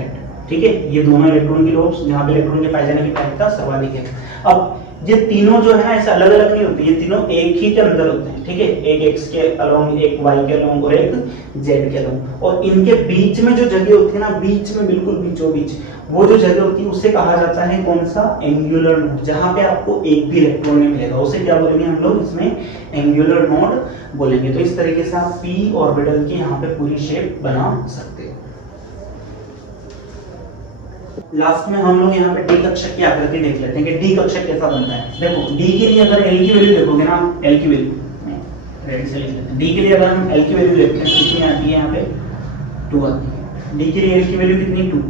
ठीक है। ये दोनों इलेक्ट्रॉन की लोब्स जहां पे इलेक्ट्रॉन के पाए जाने की प्रायिकता सर्वाधिक है। अब ये तीनों जो है ना ऐसे अलग अलग नहीं होते, ये तीनों एक ही के अंदर होते हैं, ठीक है। एक x के अलोंग, एक y के अलोंग और एक z के अलोंग। और इनके बीच में जो जगह होती है ना, बीच में बिल्कुल बीचों बीच वो जो जगह होती है उसे कहा जाता है कौन सा, एंगुलर नोड। जहां पे आपको एक भी इलेक्ट्रॉन नहीं मिलेगा उसे क्या बोलेंगे हम लोग, इसमें एंगुलर नोड बोलेंगे। तो इस तरीके से आप p ऑर्बिटल की यहाँ पे पूरी शेप बना सकते हो। लास्ट में हम लोग यहाँ पे डी कक्षक की आकृति देख लेते हैं कि डी कक्षक कैसा बनता है। देखो डी के लिए अगर एल की वैल्यू देखोगे ना, एल की वैल्यू रेड से लिख लेते हैं। डी के लिए अगर हम एल की वैल्यू देखते हैं कितनी आती है, यहाँ पे 2 आती है। डी के लिए एल की वैल्यू कितनी, 2,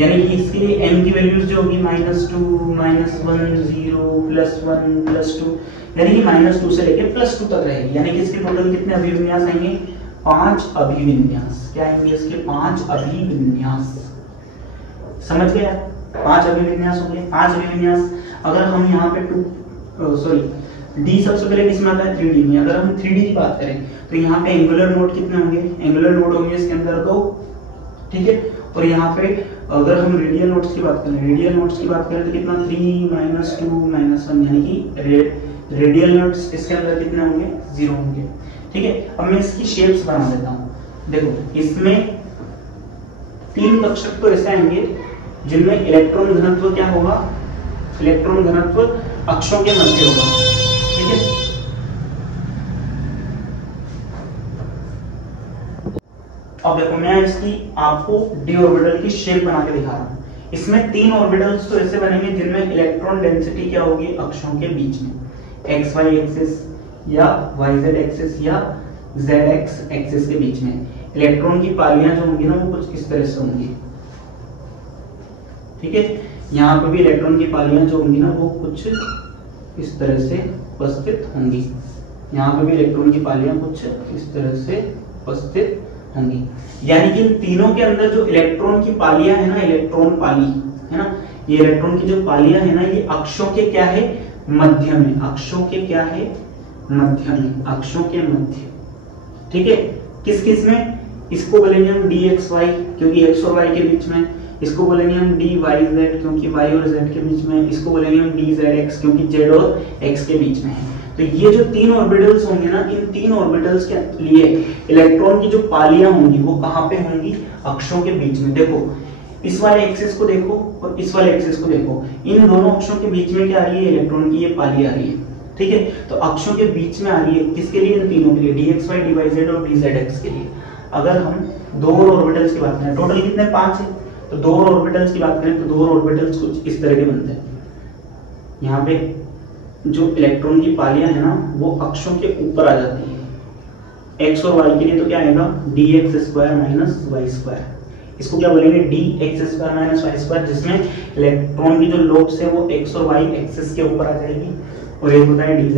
यानी कि इसके लिए एम की वैल्यूज जो होगी -2 -1 0 +1 +2, यानी कि -2 से लेके +2 तक रहेगी। यानी कि इसके टोटल कितने अभिविन्यास आएंगे, 5 अभिविन्यास। क्या आएंगे इसके, 5 अभिविन्यास। समझ गया, 5 अभिविन्यास हो गए। 5 अभिविन्यास अगर हम यहाँ पे डी सबसे पहले किसमें आता है, 3D में। अगर हम 3D की बात करें तो यहाँ पे एंगुलर नोड कितने होंगे, एंगुलर नोड होंगे इसके अंदर 2, ठीक है। और यहाँ पे अगर हम रेडियल नोड्स की बात करें, रेडियल नोड्स की बात करें तो कितना, 3 -2 -1, यानी कि रेडियल नोड्स इसके अंदर कितने होंगे, 0 होंगे। ठीक है, अब मैं इसकी शेप्स बना देता हूं। देखो इसमें 3 कक्षक तो ऐसे आएंगे जिनमें इलेक्ट्रॉन घनत्व क्या होगा, इलेक्ट्रॉन घनत्व अक्षों के मध्य होगा। ठीक है, अब देखो मैं इसकी आपको डी ऑर्बिटल की शेप बना के दिखा रहा हूं। इसमें 3 ऑर्बिटल्स तो ऐसे बनेंगे जिनमें इलेक्ट्रॉन डेंसिटी क्या होगी, अक्षों के बीच में, एक्स वाई एक्सिस या वाई जेड एक्सिस या जेड एक्स एक्सिस के बीच में इलेक्ट्रॉन की पालियां जो होंगी ना वो कुछ इस तरह से होंगी। ठीक है, यहाँ पे भी इलेक्ट्रॉन की पालियां जो होंगी ना वो कुछ इस तरह से उपस्थित होंगी। यहाँ पे भी इलेक्ट्रॉन की पालियां कुछ इस तरह से उपस्थित होंगी। यानी कि इन तीनों के अंदर जो इलेक्ट्रॉन की पालियां है ना, इलेक्ट्रॉन पाली है ना, ये इलेक्ट्रॉन की जो पालियां है ना ये अक्षों के क्या है, मध्य में, अक्षों के क्या है, मध्य में, अक्षों के मध्य। ठीक है, किस किस में, इसको बोलेंगे हम डी एक्स वाई क्योंकि एक्स और वाई के बीच में, इसको बोलेंगे हम डी वाई जेड क्योंकि वाई और जेड के बीच में, इसको बोलेंगे हम डी जेड एक्स क्योंकि जेड और एक्स के बीच में है। तो ये जो 3 ऑर्बिटल्स होंगे ना, इन 3 ऑर्बिटल्स के लिए इलेक्ट्रॉन की जो पालियां होंगी वो कहां पे होंगी, अक्षों के बीच में। देखो इस वाले एक्सिस को देखो और इस वाले एक्सिस को देखो, इन दोनों अक्षों के बीच में क्या आ रही है, इलेक्ट्रॉन की ये पाली आ रही है। ठीक है, तो अक्षों के बीच में आ रही है किसके लिए, इन तीनों के लिए, dxy dyz और dz के लिए। अगर हम 2 और ऑर्बिटल्स की बात करें, टोटल कितने 5 है, तो 2 और ऑर्बिटल्स की बात करें तो 2 और ऑर्बिटल्स कुछ इस तरह के बनते हैं। यहाँ पे जो इलेक्ट्रॉन की पालियां है ना वो अक्षों के ऊपर आ जाती है। x और y के लिए तो क्या आएगा, dx² - y²। इसको क्या बोलेंगे, dx² - y², जिसमें इलेक्ट्रॉन की जो लोब्स है वो x और y एक्सिस के ऊपर आ जाएगी। और एक होता है dz²,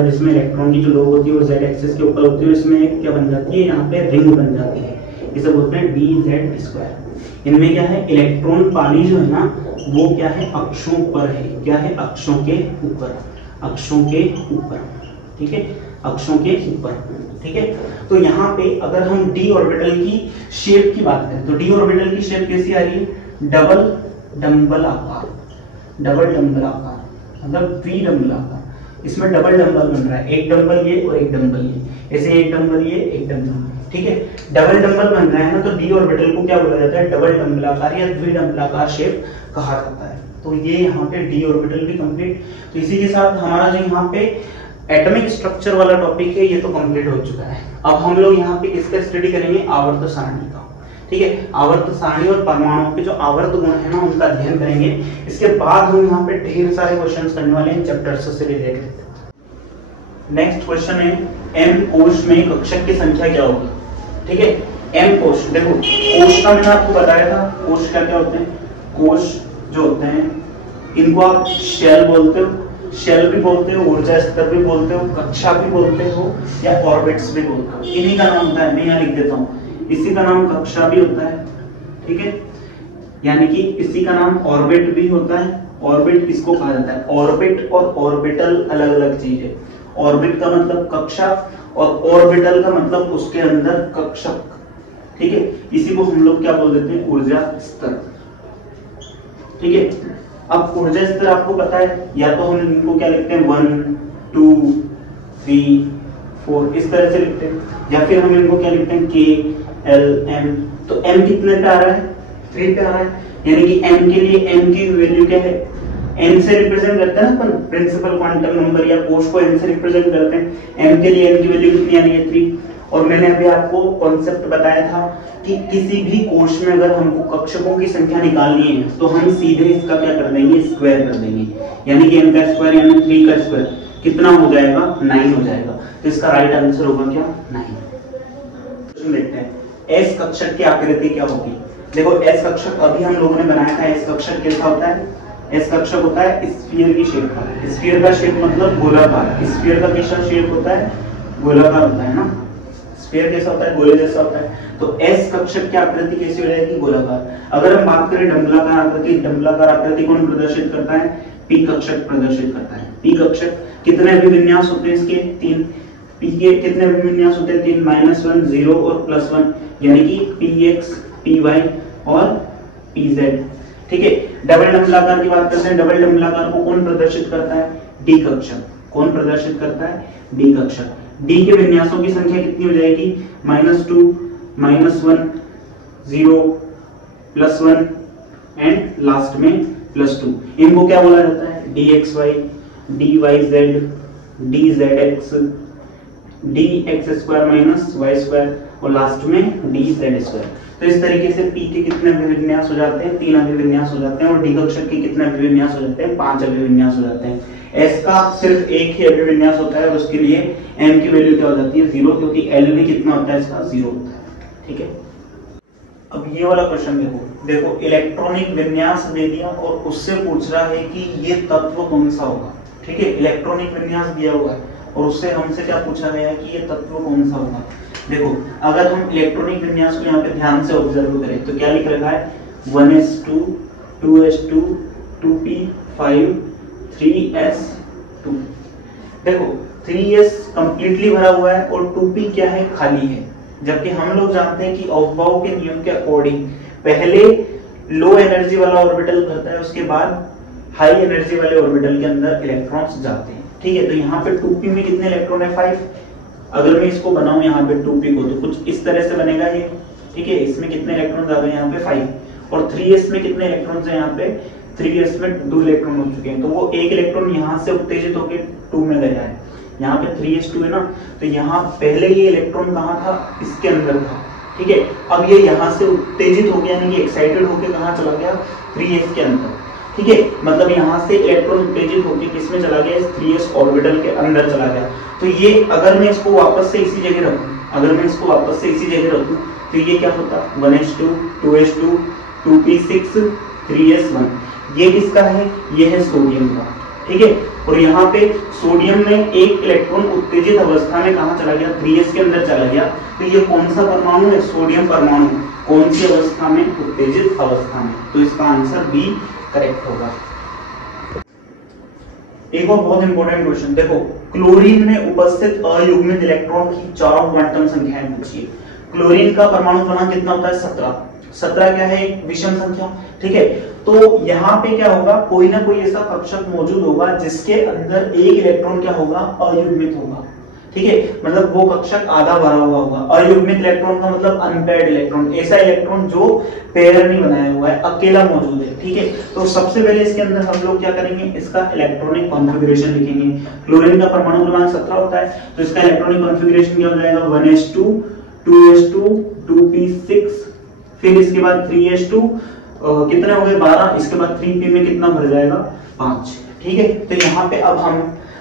जिसमें इलेक्ट्रॉन की जो लोब होती है वो z एक्सिस के ऊपर होती है। इसमें एक क्या बन जाती है, यहाँ पे रिंग बन जाती है, इसे बोलते हैं dz²। इनमें क्या है, इलेक्ट्रॉन पाली जो है ना वो क्या है, अक्षों पर है, क्या है, अक्षों के ऊपर, अक्षों के ऊपर। ठीक है, अक्षों के ऊपर। ठीक है, तो यहाँ पे अगर हम डी ऑर्बिटल की शेप की बात करें तो डी ऑर्बिटल की शेप कैसी आ रही है, डबल डंबल आकार, डबल डंबल आकार मतलब द्विडंबल आकार। इसमें डबल डंबल बन रहा है, एक डंबल ये और एक डंबल ये, ऐसे एक डंबल ये एक डंबल। ठीक है, डबल डंबल बन रहा है ना, तो डी ऑर्बिटल को क्या बोला जाता है, डबल डंबलाकार या द्विडंबलाकार शेप कहा जाता है। तो ये यहाँ पे डी ऑर्बिटल भी कंप्लीट। तो इसी के साथ हमारा जो यहाँ पे एटॉमिक स्ट्रक्चर वाला टॉपिक है ये तो कंप्लीट हो चुका है। अब हम लोग यहाँ पे किसका स्टडी करेंगे, आवर्त सारणी का। ठीक है, आवर्त सारणी और परमाणुओं के जो आवर्त गुण है ना उनका अध्ययन करेंगे। इसके बाद हम यहाँ पे ढेर सारे क्वेश्चंस करने वाले हैं चैप्टर से रिलेटेड। नेक्स्ट क्वेश्चन है, एम कोश में कक्षक की संख्या क्या होगी। ठीक है, एम कोश, देखो कोश का मैंने आपको बताया था, कोश क्या क्या होते हैं, कोश जो होते हैं इनको आप शेल बोलते हो, शेल भी बोलते हो, ऊर्जा स्तर भी बोलते हो, कक्षा भी बोलते हो या ऑर्बिट्स भी बोलते हो। इन्हीं का नाम होता है, मैं यहाँ लिख देता हूँ, इसी का नाम कक्षा भी होता है। ठीक है, यानी कि इसी का नाम ऑर्बिट भी होता है। ऑर्बिट इसको कहा जाता है, ऑर्बिट और ऑर्बिटल अलग अलग चीज है। ऑर्बिट का मतलब कक्षा और ऑर्बिटल का मतलब उसके अंदर कक्षक। ठीक है, इसी को हम लोग क्या बोल देते हैं, ऊर्जा स्तर। ठीक है, अब ऊर्जा स्तर आपको पता है, या तो हम इनको क्या लिखते हैं 1 2 3 4 इस तरह से लिखते हैं, या फिर हम इनको क्या लिखते हैं K L M। तो M कितने पे आ रहा है, 3 पे आ रहा है, यानी कि M के लिए M की वैल्यू क्या है, n से रिप्रेजेंट करते हैं ना अपन, प्रिंसिपल क्वांटम नंबर या कोश को n से रिप्रेजेंट करते हैं। m के लिए n की वैल्यू कितनी आ रही है, 3। और मैंने अभी आपको कॉन्सेप्ट बताया था कि किसी भी कोश में अगर हमको कक्षकों की संख्या निकालनी है तो हम सीधे इसका क्या कर देंगे, स्क्वायर कर देंगे, यानी कि m का स्क्वायर यानी 3 का स्क्वायर कितना हो जाएगा, 9 हो जाएगा। तो इसका राइट आंसर होगा क्या, 9। देखते हैं S कक्षक की आकृति क्या होगी। देखो S कक्षक अभी हम लोगों ने बनाया था, S कक्षक कैसा होता है, S कक्षक होता है स्फीयर की शेप का। स्फीयर का शेप मतलब गोलाकार, स्फीयर का कैसा शेप होता है, गोलाकार होता है ना, स्फीयर कैसा होता है, गोले जैसा होता है। तो S कक्षक की आकृति कैसी हो जाएगी, गोलाकार। अगर हम बात करें डंबलाकार आकृति, डंबलाकार आकृति कौन प्रदर्शित करता है, P कक्षक प्रदर्शित करता है। P कक्षक कितने अभिविन्यास होते हैं इसके, 3। P के कितने अभिविन्यास होते हैं, 3, -1 0 और +1, यानी कि Px Py और Pz। ठीक है। डबल डंबलाकार की बात करते हैं, डबल डंबलाकार को कौन प्रदर्शित करता है? डी कक्षक। कौन प्रदर्शित करता है? डी कक्षक। डी के विन्यासों की संख्या कितनी हो जाएगी? -2, -1, 0, +1 एंड लास्ट में +2। इनको क्या बोला जाता है? dxy, dyz, dzx, dx² - y² और लास्ट में dz²। तो इस तरीके से p के कितने अभिविन्यास हो जाते हैं? 3 अभिविन्यास हो जाते हैं। और डी कक्षक के कितने अभिविन्यास हो जाते हैं? 5 अभिविन्यास हो जाते हैं। s का सिर्फ एक ही अभिविन्यास होता है और उसके लिए m की वैल्यू क्या हो जाती है? 0, क्योंकि l भी कितना होता है इसका? 0 होता है। ठीक है। अब ये वाला क्वेश्चन देखो इलेक्ट्रॉनिक विन्यास दे दिया और उससे पूछ रहा है कि ये तत्व कौन सा होगा। ठीक है, इलेक्ट्रॉनिक विन्यास दिया हुआ है और उससे हमसे क्या पूछा गया है कि ये तत्व कौन सा होगा। देखो अगर हम इलेक्ट्रॉनिक विन्यास को यहाँ पे ध्यान से ऑब्जर्व करें तो क्या लिख रखा है? 1s2, 2s2, 2p5, 3s2। देखो 3s कंप्लीटली भरा हुआ है और 2p क्या है? खाली है। जबकि हम लोग जानते हैं कि ऑफबाउ के नियम के अकॉर्डिंग पहले लो एनर्जी वाला ऑर्बिटल भरता है, उसके बाद हाई एनर्जी वाले ऑर्बिटल के अंदर इलेक्ट्रॉन्स जाते हैं। ठीक है, तो यहाँ पे 2p में कितने इलेक्ट्रॉन है? 5। अगर मैं इसको बनाऊं यहाँ पे 2p को तो कुछ इस तरह से बनेगा ये। ठीक है, इसमें कितने इलेक्ट्रॉन आ गए? यहाँ पे 5। और 3s में कितने इलेक्ट्रॉन्स है? यहाँ पे 3s में 2 इलेक्ट्रॉन हो चुके हैं, तो वो एक इलेक्ट्रॉन यहाँ से उत्तेजित होकर 2 में गया है। यहाँ पे 3s2 है ना, तो यहाँ पहले ये इलेक्ट्रॉन कहाँ था? इसके अंदर था। ठीक है, अब ये यहाँ से उत्तेजित हो गया, यानी कि एक्साइटेड होकर कहाँ चला गया? 3s के अंदर। ठीक है, मतलब यहाँ से इलेक्ट्रॉन उत्तेजित होकर किसमें चला गया? इस 3s ऑर्बिटल के अंदर चला गया। तो ये अगर मैं इसको वापस से इसी जगह रखूं, तो ये क्या होता? 1s2, 2s2, 2p6, 3s1। ये किसका है? ये है सोडियम का। ठीक है, और यहाँ पे सोडियम में एक इलेक्ट्रॉन उत्तेजित अवस्था में कहाँ चला गया? 3s के अंदर चला गया। तो ये कौन सा परमाणु है? सोडियम परमाणु। कौन सी अवस्था में? उत्तेजित अवस्था में। तो इसका आंसर बी करेक्ट होगा। एक और बहुत इंपॉर्टेंट क्वेश्चन देखो, क्लोरीन में उपस्थित अयुग्मित इलेक्ट्रॉन की 4 क्वांटम संख्याएं पूछिए। क्लोरीन का परमाणु क्रमांक कितना होता है? 17। 17 क्या है? एक विषम संख्या। ठीक है, तो यहाँ पे क्या होगा? कोई ना कोई ऐसा कक्षक मौजूद होगा जिसके अंदर एक इलेक्ट्रॉन क्या होगा? अयुग्मित होगा। ठीक है, मतलब वो कक्षक आधा भरा हुआ होगा। अयुग्मित इलेक्ट्रॉन का मतलब अनपेयर्ड इलेक्ट्रॉन, ऐसा इलेक्ट्रॉन जो पेयर नहीं बनाया हुआ है, अकेला मौजूद है। ठीक है, तो सबसे पहले इसके अंदर हम लोग क्या करेंगे? इसका इलेक्ट्रॉनिक कॉन्फ़िगरेशन लिखेंगे। क्लोरीन का परमाणु क्रमांक 17 होता है, तो इसका इलेक्ट्रॉनिक कॉन्फ़िगरेशन क्या हो जाएगा? 1s2, 2s2, 2p6, फिर इसके बाद 3s2, कितने हो गए? 12। इसके बाद 3p में कितना भर जाएगा? 5। ठीक है, तो यहाँ पे अब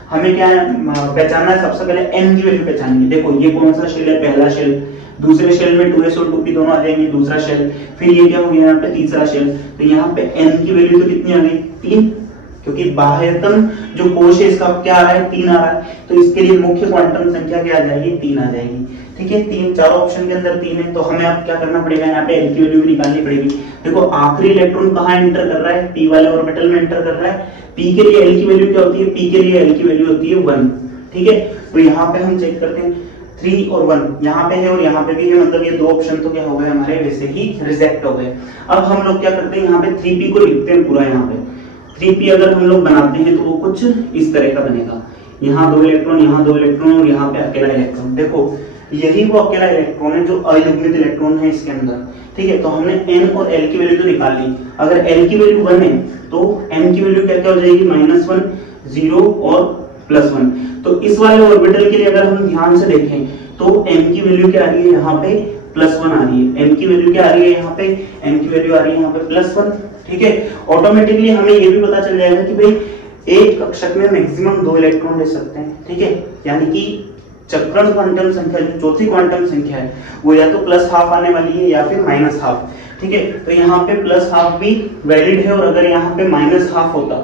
हमें क्या पहचानना है? सबसे पहले n की वैल्यू पहचानेंगे। देखो ये कौन सा शेल है? पहला शेल। दूसरे शेल में 2s और 2p दोनों आ जाएंगे, दूसरा शेल। फिर ये क्या हो गया? यहाँ पे तीसरा शेल। तो यहाँ पे n की वैल्यू तो कितनी आ गई? 3, क्योंकि बाह्यतम जो कोश है इसका क्या आ रहा है? 3 आ रहा है। तो इसके लिए मुख्य क्वांटम संख्या क्या आ जाएगी? 3 आ जाएगी। ठीक है, 3 चारों ऑप्शन के अंदर 3 है, तो हमें अब क्या करना पड़ेगा? यहाँ पे n की वैल्यू भी निकालनी पड़ेगी। देखो आखिरी इलेक्ट्रॉन कहाँ एंटर कर रहा है? p वाले ऑर्बिटल में एंटर कर रहा है। p के लिए l की वैल्यू क्या होती है? p के लिए l की वैल्यू होती है 1। ठीक है, तो यहाँ पे हम चेक करते हैं 3 और 1 यहाँ पे है और यहाँ पे भी है, मतलब ये 2 ऑप्शन तो क्या हो गए हमारे? वैसे ही रिजेक्ट हो गए। अब हम लोग क्या करते हैं? यहाँ पे 3p को लिखते हैं पूरा। यहाँ पे 3p अगर हम लोग बनाते हैं तो वो कुछ इस तरह का बनेगा। यहाँ 2 इलेक्ट्रॉन, यहाँ 2 इलेक्ट्रॉन और यहाँ पे अकेला इलेक्ट्रॉन। देखो यही वो अकेला इलेक्ट्रॉन है जो अयुग्मित इलेक्ट्रॉन है इसके अंदर। ठीक है, तो हमने n और l की वैल्यू तो निकाल ली। अगर l की वैल्यू 1 है तो m की वैल्यू क्या क्या हो जाएगी? -1, 0 और +1। तो इस वाले ऑर्बिटल के लिए अगर हम ध्यान से देखें तो m की वैल्यू क्या आ रही है? यहाँ पे +1 आ रही है। m की वैल्यू क्या आ रही है? यहाँ पे m की वैल्यू आ रही है यहाँ पे +1। ठीक है, ऑटोमेटिकली हमें ये भी पता चल जाएगा कि भाई एक कक्षक में मैक्सिमम 2 इलेक्ट्रॉन ले सकते हैं। ठीक है, यानी कि चक्रण क्वांटम संख्या जो चौथी क्वांटम संख्या है वो या तो +12 आने वाली है या फिर -12। ठीक है, तो यहाँ पे +12 भी वैलिड है और अगर यहाँ पे -12 होता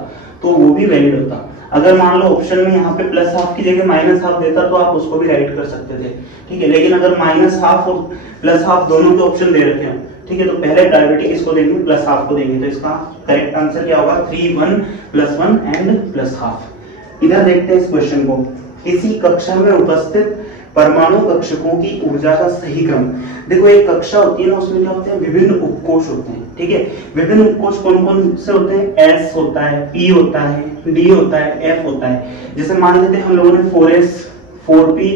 तो वो भी वैलिड होता। अगर मान लो ऑप्शन में यहाँ पे +12 की जगह -12 देता तो आप उसको भी राइट कर सकते थे। ठीक है, लेकिन अगर -12 और +12 दोनों के ऑप्शन दे रखे हैं, ठीक है, तो पहले प्रायोरिटी किसको देंगे? +12 को देंगे। तो इसका करेक्ट आंसर क्या होगा? 3, 1, +1 एंड +12। इधर देखते हैं इस क्वेश्चन को। किसी कक्षा में उपस्थित परमाणु कक्षकों की ऊर्जा का सही क्रम। देखो एक कक्षा होती है ना, उसमें क्या होते हैं, विभिन्न उपकोष होते हैं, ठीक है। विभिन्न उपकोष कौन कौन से होते हैं, एस होता है, पी होता है, डी होता है, एफ होता है। जैसे मान लेते हैं हम लोगों ने 4s 4p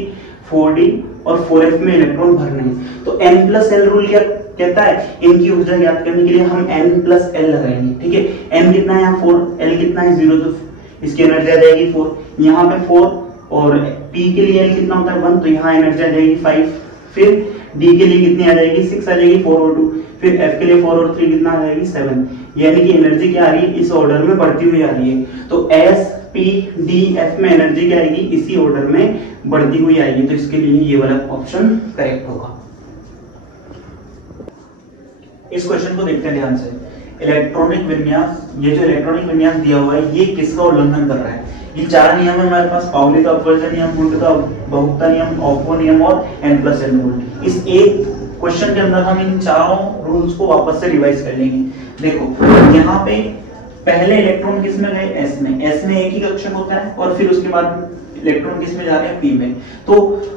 4d और 4f में इलेक्ट्रॉन भरने हैं, तो n+l रूल क्या कहता है, इनकी ऊर्जा ज्ञात करने के लिए हम n+l लगाएंगे, ठीक है। n कितना है यहाँ 4, l कितना है 0, तो इसकी एनर्जी आ जाएगी 4, यहाँ पे 4, और p के लिए l कितना होता है 1, तो यहाँ एनर्जी आ जाएगी 5, फिर d के लिए कितनी आ जाएगी 6 आ जाएगी, 4 और 2, फिर f के लिए 4 और 3 कितना आ जाएगी 7, यानी कि एनर्जी क्या आ रही है, इस ऑर्डर में बढ़ती हुई आ रही है। तो s p d f में एनर्जी क्या आएगी, इसी ऑर्डर में बढ़ती हुई आएगी, तो इसके लिए ये वाला ऑप्शन करेक्ट होगा। इस क्वेश्चन को देखते हैं ध्यान से। इलेक्ट्रॉनिक विन्यास, ये जो इलेक्ट्रॉनिक विन्यास दिया हुआ है ये किसका उल्लंघन कर रहा है। ये 4 नियम है हमारे पास, पाउली का अपवर्जन नियम, वुंड का बहुपता नियम, ऑप्पो नियम और n+l रूल। इस एक क्वेश्चन के अंदर हम इन चारों रूल्स को वापस से रिवाइज कर लेंगे। देखो यहाँ पे पहले इलेक्ट्रॉन किस में गए, s में, s में एक ही कक्षक होता है, और फिर उसके बाद इलेक्ट्रॉन किस में जा रहे हैं, p में। तो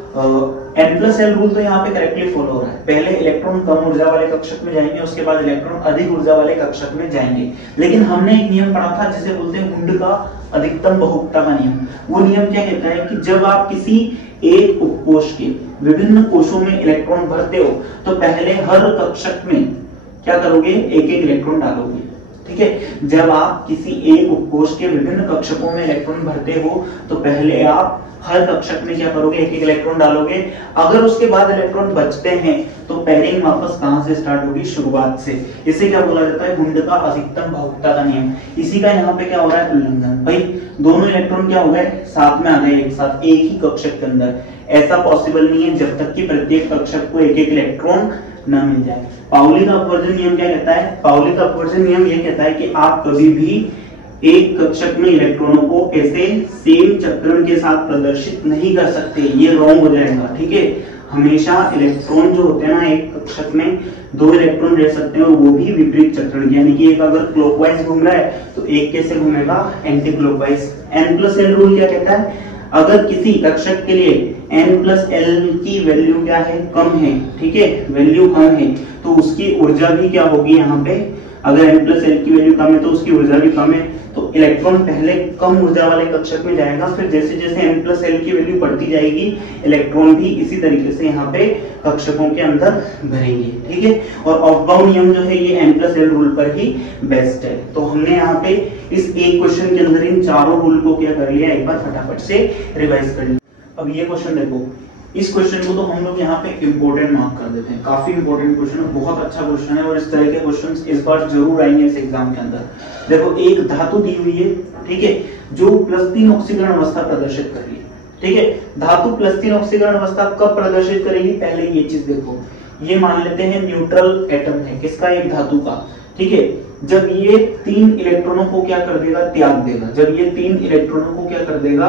n+l रूल तो यहाँ पे करेक्टली फॉलो हो रहा है। पहले इलेक्ट्रॉन कम ऊर्जा वाले कक्षक में जाएंगे, उसके बाद इलेक्ट्रॉन अधिक ऊर्जा वाले कक्षक में जाएंगे। लेकिन हमने एक नियम पढ़ा था जिसे बोलते हैं वुंड का अधिकतम बहुपता का नियम। वो नियम क्या कहता है कि जब आप किसी एक उपकोष के विभिन्न कोशों में इलेक्ट्रॉन भरते हो, तो पहले हर कक्षक में क्या करोगे, एक एक इलेक्ट्रॉन डालोगे, ठीक है। जब आप किसी एक उपकोष के विभिन्न कक्षकों में इलेक्ट्रॉन भरते हो, तो पहले आप हर कक्षक में क्या करोगे, एक एक इलेक्ट्रॉन डालोगे। अगर उसके बाद इलेक्ट्रॉन बचते हैं तो पेयरिंग वापस कहां से स्टार्ट होगी, शुरुआत से। इसे क्या बोला जाता है, वुंड का अधिकतम बहुपता का नियम। इसी का यहाँ पे क्या हो रहा है, उल्लंघन। भाई दोनों इलेक्ट्रॉन क्या हो गए, साथ में आ गए एक साथ, एक ही कक्षक के अंदर। ऐसा पॉसिबल नहीं है जब तक कि प्रत्येक कक्षक को एक एक इलेक्ट्रॉन न मिल जाए। पाउली का अपवर्जन नियम क्या कहता है, पाउली का अपवर्जन नियम ये कहता है कि आप कभी भी एक कक्षक में इलेक्ट्रॉनों को कैसे सेम चक्रण के साथ प्रदर्शित नहीं कर सकते, ये रॉन्ग हो जाएगा, ठीक है। हमेशा इलेक्ट्रॉन जो होते हैं ना, एक कक्षक में 2 इलेक्ट्रॉन रह सकते हैं, और वो भी विपरीत चक्रण, यानी कि एक अगर क्लॉकवाइज घूम रहा है तो एक कैसे घूमेगा, एंटी क्लॉकवाइज। n+l रूल क्या कहता है, अगर किसी कक्षक के लिए n+l की वैल्यू क्या है, कम है, ठीक है, वैल्यू कम है, तो उसकी ऊर्जा भी क्या होगी यहाँ पे, अगर n+l की वैल्यू कम है तो उसकी ऊर्जा भी कम है, तो इलेक्ट्रॉन पहले कम ऊर्जा वाले कक्षक में जाएगा, फिर जैसे जैसे n+l की वैल्यू बढ़ती जाएगी, इलेक्ट्रॉन भी इसी तरीके से यहाँ पे कक्षकों के अंदर भरेंगे, ठीक है। और ऑफ-बाउंड नियम जो है ये n+l रूल पर ही बेस्ट है। तो हमने यहाँ पे इस एक क्वेश्चन के अंदर इन चारों रूल को क्या कर लिया, एक बार फटाफट से रिवाइज कर लिया। अब ये क्वेश्चन देखो, इस क्वेश्चन को तो हम लोग यहाँ पे इंपोर्टेंट मार्क कर देते हैं, काफी इंपोर्टेंट क्वेश्चन है, बहुत अच्छा क्वेश्चन है, और इस तरह के क्वेश्चंस इस बार जरूर आएंगे इस एग्जाम के अंदर। देखो एक धातु दी हुई है, ठीक है, जो +3 ऑक्सीकरण अवस्था प्रदर्शित कर रही है, ठीक है। धातु +3 ऑक्सीकरण अवस्था कब प्रदर्शित करेगी, पहले ये चीज देखो। ये मान लेते हैं न्यूट्रल एटम है, किसका, एक धातु का, ठीक है। जब ये 3 इलेक्ट्रॉनों को क्या कर देगा, त्याग देगा, जब ये 3 इलेक्ट्रॉनों को क्या कर देगा,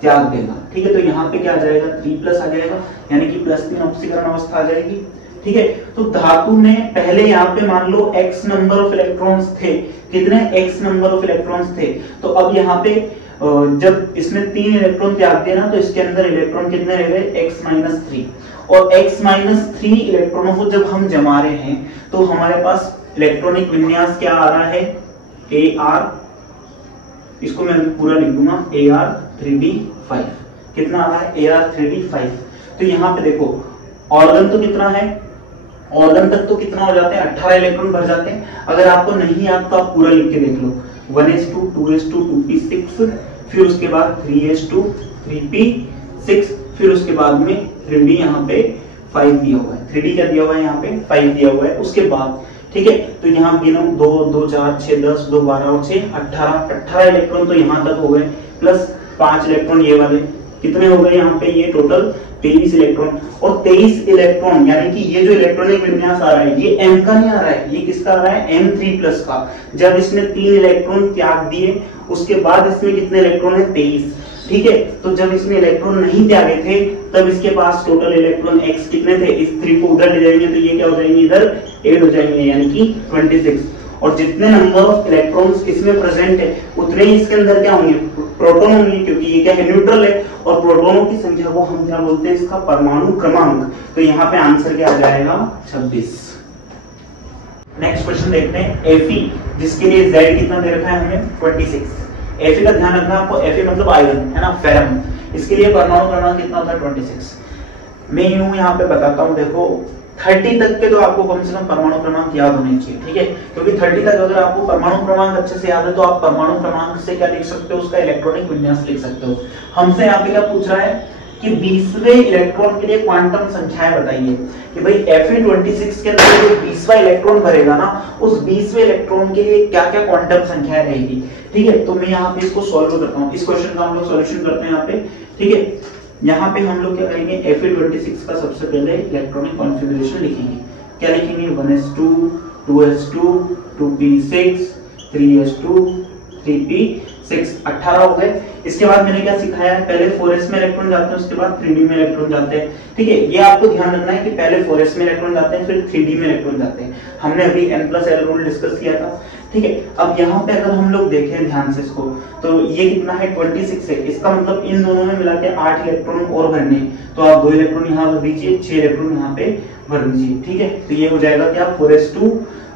त्याग देगा, ठीक है। तो यहाँ पे क्या आ जाएगा, 3+ आ जाएगा, यानी कि +3 ऑक्सीकरण अवस्था आ जाएगी, ठीक है। तो धातु में पहले यहाँ पे मान लो x नंबर ऑफ इलेक्ट्रॉन्स थे, कितने, x नंबर ऑफ इलेक्ट्रॉन्स थे। तो अब यहाँ पे जब इसने 3 इलेक्ट्रॉन त्याग दिया ना, तो इसके अंदर इलेक्ट्रॉन कितने रह गए, x-3। और x-3 इलेक्ट्रॉनों को जब हम जमा रहे हैं, तो हमारे पास इलेक्ट्रॉनिक विन्यास क्या आ रहा है, AR, इसको मैं पूरा लिख दूंगा, AR3D5। कितना आ रहा है, AR3D5। तो यहाँ पे देखो ऑर्गन तो कितना है, ऑर्गन तक तो कितना हो जाते हैं, 18 इलेक्ट्रॉन भर जाते हैं। अगर आपको नहीं याद तो आप पूरा लिख के देख लो, 1s2 2s2 2p6, फिर उसके बाद 3s2 3p6, फिर उसके बाद में 3d यहाँ पे 5 दिया हुआ है, 3d क्या दिया हुआ है, यहाँ पे 5 दिया हुआ है। उसके बाद ठीक है, तो यहाँ गिनो 2 2 4 6 10 2 12 और 6 18 इलेक्ट्रॉन तो यहाँ तक हो गए, प्लस 5 इलेक्ट्रॉन ये वाले, कितने हो गए यहाँ पे, ये टोटल 23 इलेक्ट्रॉन। और 23 इलेक्ट्रॉन यानी कि ये जो इलेक्ट्रॉनिक विन्यास आ रहा है ये m का नहीं आ रहा है, ये किसका आ रहा है, M3+ का। जब इसने 3 इलेक्ट्रॉन त्याग दिए, उसके बाद इसमें कितने इलेक्ट्रॉन है, 23, ठीक है। तो जब इसने इलेक्ट्रॉन नहीं त्यागे थे, तब इसके पास टोटल इलेक्ट्रॉन x कितने थे, इस 3 को उधर ले जाएंगे तो ये क्या हो जाएंगे, इधर 8 हो जाएंगे, यानी कि 26। और जितने नंबर ऑफ इलेक्ट्रॉन्स इसमें प्रेजेंट है उतने ही इसके अंदर क्या होंगे, प्रोटॉन होंगे, क्योंकि ये क्या है, न्यूट्रल है। और प्रोटॉनों की संख्या को हम क्या बोलते हैं, इसका परमाणु क्रमांक। तो यहाँ पे आंसर क्या आ जाएगा, 26। नेक्स्ट क्वेश्चन देखते हैं, Fe जिसके लिए Z कितना दे रखा है हमें, 26। Fe का ध्यान रखना आपको, Fe मतलब आयरन है ना, फेरम। इसके लिए परमाणु क्रमांक कितना होता है, 26। मैं यूं यहाँ पे बताता हूँ, देखो 30 तक के तो आपको कम से कम परमाणु क्रमांक याद होने चाहिए, ठीक है, क्योंकि 30 तक अगर आपको परमाणु क्रमांक अच्छे से याद है तो आप परमाणु क्रमांक से क्या लिख सकते हो, उसका इलेक्ट्रॉनिक विन्यास लिख सकते हो। हमसे यहाँ पे क्या पूछ रहा है कि 20वें इलेक्ट्रॉन के लिए क्वांटम संख्याएं बताइए, कि भाई Fe26 के अंदर जो 20वां इलेक्ट्रॉन भरेगा ना, उस 20वें इलेक्ट्रॉन के लिए क्या क्या क्वांटम संख्याएं रहेगी, ठीक है। तो मैं यहाँ पे इसको सॉल्व करता हूँ, इस क्वेश्चन का हम लोग सॉल्यूशन करते हैं यहाँ पे, ठीक है। यहाँ पे हम लोग क्या करेंगे, Fe26 का सबसे पहले इलेक्ट्रॉनिक कॉन्फ़िगरेशन लिखेंगे। क्या लिखेंगे, 1s2 2s2 2p6 3s2 3p6, 18 हो गए। इसके बाद मैंने क्या सिखाया है, पहले 4s में इलेक्ट्रॉन जाते हैं, उसके बाद 3d में इलेक्ट्रॉन जाते हैं, ठीक है। ये आपको ध्यान रखना है कि पहले 4s में इलेक्ट्रॉन जाते हैं, फिर 3d में इलेक्ट्रॉन जाते हैं। हमने अभी n+l रूल डिस्कस किया था, ठीक है। अब यहाँ पे अगर हम लोग देखें ध्यान से इसको, तो ये कितना है, 26 है। इसका मतलब इन दोनों में मिला के 8 इलेक्ट्रॉन और भरने, तो आप 2 इलेक्ट्रॉन यहाँ भर दीजिए, 6 इलेक्ट्रॉन यहाँ पे भर दीजिए, ठीक है। तो ये हो जाएगा क्या, 4s2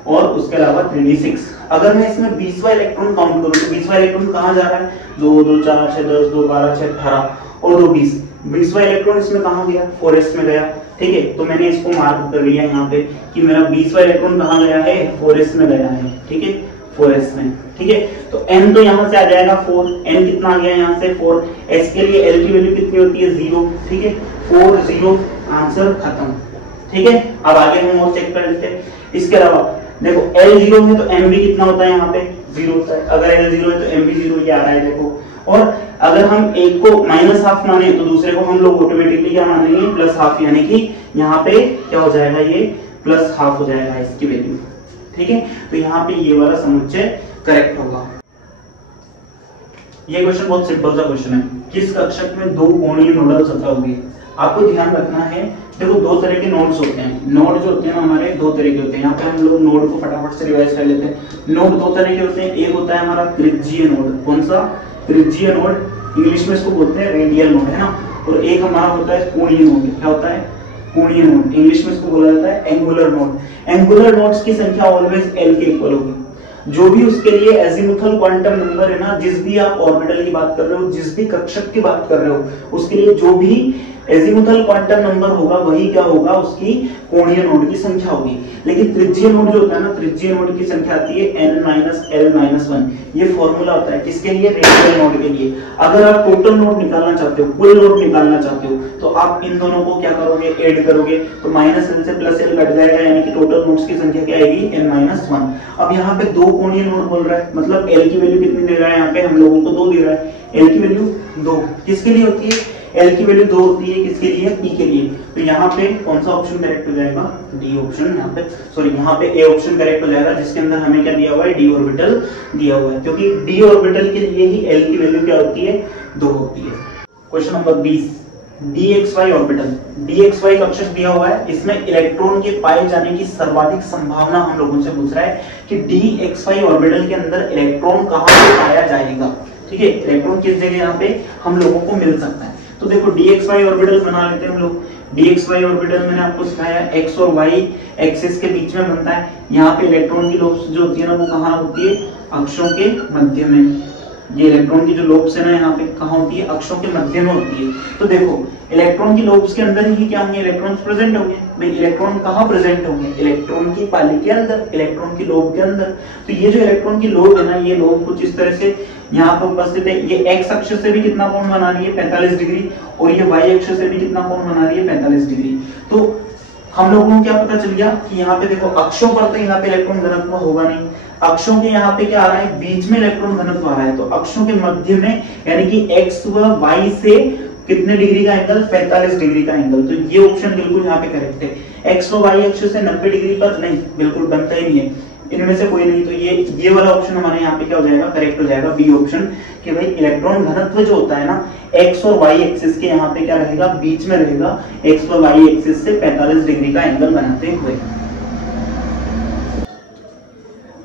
और उसके अलावा 3d6। अगर मैं इसमें 20वां इलेक्ट्रॉन काउंट करूं तो 20वां इलेक्ट्रॉन कहां जा रहा है, 2 2 4 6 10 2 12 6 18 और 2 20। 20वां इलेक्ट्रॉन इसमें कहां गया, 4s में गया, ठीक है। तो मैंने इसको मार्क कर लिया यहाँ पे कि मेरा 20वां इलेक्ट्रॉन कहां गया है, 4s में गया है, ठीक है, 4s में, ठीक है। तो n तो यहाँ से आ जाएगा 4, n कितना आ गया यहाँ से 4। s के लिए l की वैल्यू कितनी होती है, 0, ठीक है, 4 0, आंसर खत्म, ठीक है। अब आगे हम और चेक कर लेते हैं। इसके अलावा देखो L 0 है तो M भी कितना होता है, यहाँ पे 0 होता है। अगर L 0 है तो M भी 0 ही आ रहा है, देखो। और अगर हम एक को -½ माने तो दूसरे को हम लोग ऑटोमेटिकली क्या मानेंगे, +½ यानी कि यहाँ पे क्या हो जाएगा, ये +½ हो जाएगा इसकी वैल्यू, ठीक है। तो यहाँ पे ये वाला समुच्चय करेक्ट होगा। ये क्वेश्चन बहुत सिंपल सा क्वेश्चन है, किस कक्षक में 2 कोणीय नोडल सतह होगी। आपको ध्यान रखना है, देखो 2 तरह के नोड्स होते हैं। नोड जो होते हैं ना हमारे 2 तरह के होते हैं। यहाँ पे हम लोग नोड को फटाफट से रिवाइज कर लेते हैं। नोड 2 तरह के होते हैं, एक होता है हमारा त्रिज्यीय नोड। कौन सा, त्रिज्यीय नोड, इंग्लिश में इसको बोलते हैं रेडियल नोड, है ना। और एक हमारा होता है कोणीय नोड। क्या होता है, कोणीय नोड, इंग्लिश में इसको बोला जाता है एंगुलर नोड। एंगुलर नोड्स की संख्या ऑलवेज l के इक्वल होगी। जो भी उसके लिए एजीमुथल क्वांटम नंबर है ना, जिस भी आप ऑर्बिटल की बात कर रहे हो, जिस भी कक्षक की बात कर रहे हो, उसके लिए जो भी एजीमुथल क्वांटम नंबर होगा वही क्या होगा, उसकी कोणीय नोड की संख्या होगी। लेकिन त्रिज्यीय नोड जो होता है ना, त्रिज्यीय नोड की संख्या आती है n-l-1। ये फॉर्मूला होता है किसके लिए, रेडियल नोड के लिए। अगर आप टोटल नोड निकालना चाहते हो, कुल नोड निकालना चाहते हो, तो आप इन दोनों को क्या करोगे, ऐड करोगे, तो -l से +l कट जाएगा, यानी कि टोटल नोड्स की संख्या क्या आएगी, n-1। अब यहाँ पे 2 कोणीय नोड बोल रहा है, मतलब l की वैल्यू कितनी दे रहा है, यहाँ पे हम लोगों को 2 दे रहा है। l की वैल्यू 2 किसके लिए होती है, L की वैल्यू 2 होती है, किसके लिए, P के लिए। तो यहाँ पे कौन सा ऑप्शन करेक्ट हो जाएगा, D ऑप्शन। यहाँ पे सॉरी, यहाँ पे A ऑप्शन करेक्ट हो जाएगा, जिसके अंदर हमें क्या दिया हुआ है, D ऑर्बिटल दिया हुआ है, क्योंकि D ऑर्बिटल के लिए ही L की वैल्यू क्या होती है, 2 होती है। Question number 20, DXY orbital. DXY कक्षक दिया हुआ है, इसमें इलेक्ट्रॉन के पाए जाने की सर्वाधिक संभावना हम लोगों से पूछ रहा है कि DXY ऑर्बिटल के अंदर इलेक्ट्रॉन कहां पे पाया जाएगा, ठीक है। इलेक्ट्रॉन किस जगह यहाँ पे हम लोगों को मिल सकता है। तो देखो DXY ऑर्बिटल बना लेते हैं हम लोग। DXY ऑर्बिटल मैंने आपको सिखाया x और y एक्सिस के बीच में बनता है। यहाँ पे इलेक्ट्रॉन की लोब्स जो होती है ना, वो कहाँ होती है, अक्षों के मध्य में। ये इलेक्ट्रॉन की जो लोब्स है ना, यहाँ पे कहाँ होती है, अक्षों के मध्य में होती है। तो देखो इलेक्ट्रॉन की लोब्स के अंदर ही क्या होंगे, इलेक्ट्रॉन्स प्रेजेंट होंगे। भाई इलेक्ट्रॉन कहाँ प्रेजेंट होंगे, इलेक्ट्रॉन की पाली के अंदर, इलेक्ट्रॉन की लोब के अंदर। तो ये जो इलेक्ट्रॉन की लोब है ना, ये लोब कुछ इस तरह से यहाँ पर उपस्थित है। ये x अक्ष से भी कितना कोण बना रही है, 45 डिग्री, और ये y अक्ष से भी कितना कोण बना रही है, 45 डिग्री। तो हम लोगों को क्या पता चल गया कि यहाँ पे देखो अक्षों पर तो यहाँ पे इलेक्ट्रॉन घनत्व होगा नहीं, अक्षों के यहाँ पे क्या आ रहा है, बीच में इलेक्ट्रॉन घनत्व आ रहा है। तो अक्षों के मध्य में, यानी कि x व y से कितने डिग्री का एंगल, 45 डिग्री का एंगल। तो ये ऑप्शन बिल्कुल यहाँ पे करेक्ट है। x व y अक्ष से 90 डिग्री पर नहीं, बिल्कुल बनता ही नहीं है, इनमें से कोई नहीं। तो ये वाला ऑप्शन हमारे यहाँ पे क्या हो जाएगा, करेक्ट हो जाएगा, बी ऑप्शन। कि भाई इलेक्ट्रॉन घनत्व जो होता है ना, x और y एक्सिस के यहाँ पे क्या रहेगा, बीच में रहेगा, x और y एक्सिस से 45 डिग्री का एंगल बनाते हुए।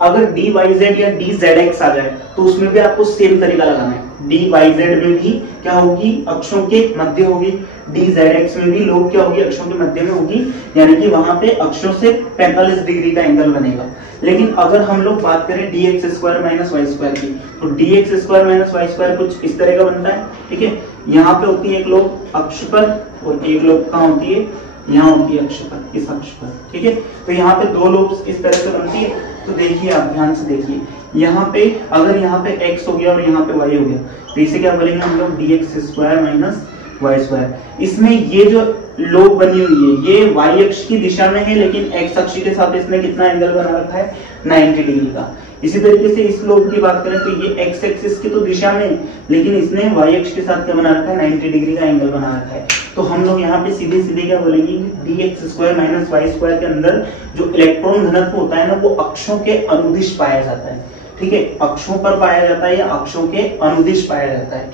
अगर dYz या dZx आ जाए तो उसमें भी आपको सेम तरीका लगाना है। dYz में भी क्या होगी, अक्षों के मध्य होगी, dZx में भी लोग क्या होगी, अक्षों के मध्य में होगी, यानी कि वहां पे अक्षों से 45 डिग्री का एंगल बनेगा। लेकिन अगर हम लोग बात करें dx square minus y square की, तो dx square minus y square कुछ इस तरह का बनता है, ठीक है। यहाँ पे होती है एक लोग अक्ष पर और एक लोग कहाँ होती है, यहाँ होती है अक्ष पर, इस अक्ष पर, ठीक है। तो यहाँ पे दो लोब्स इस तरह से बनती है। तो देखिए आप ध्यान से देखिए, यहाँ पे अगर यहाँ पे x हो गया और यहाँ पे y हो गया, तो इसे क्या बोलेंगे हम लोग, dx square minus y square. इसमें ये जो लोब बनी हुई है ये y अक्ष की दिशा में है, लेकिन x अक्ष के साथ इसने कितना एंगल बना रखा है, 90 डिग्री का। इसी तरीके से इस लोब की बात करें तो ये x एक्सिस की तो दिशा में, लेकिन इसने y अक्ष के साथ क्या बना रखा है, 90 डिग्री का एंगल बना रखा है। तो हम लोग यहाँ पे सीधे सीधे क्या बोलेंगे, dx square minus y square के अंदर जो इलेक्ट्रॉन घनत्व होता है ना, वो अक्षों के अनुदिश पाया जाता है, ठीक है। अक्षों पर पाया जाता है या अक्षों के अनुदिश पाया जाता है।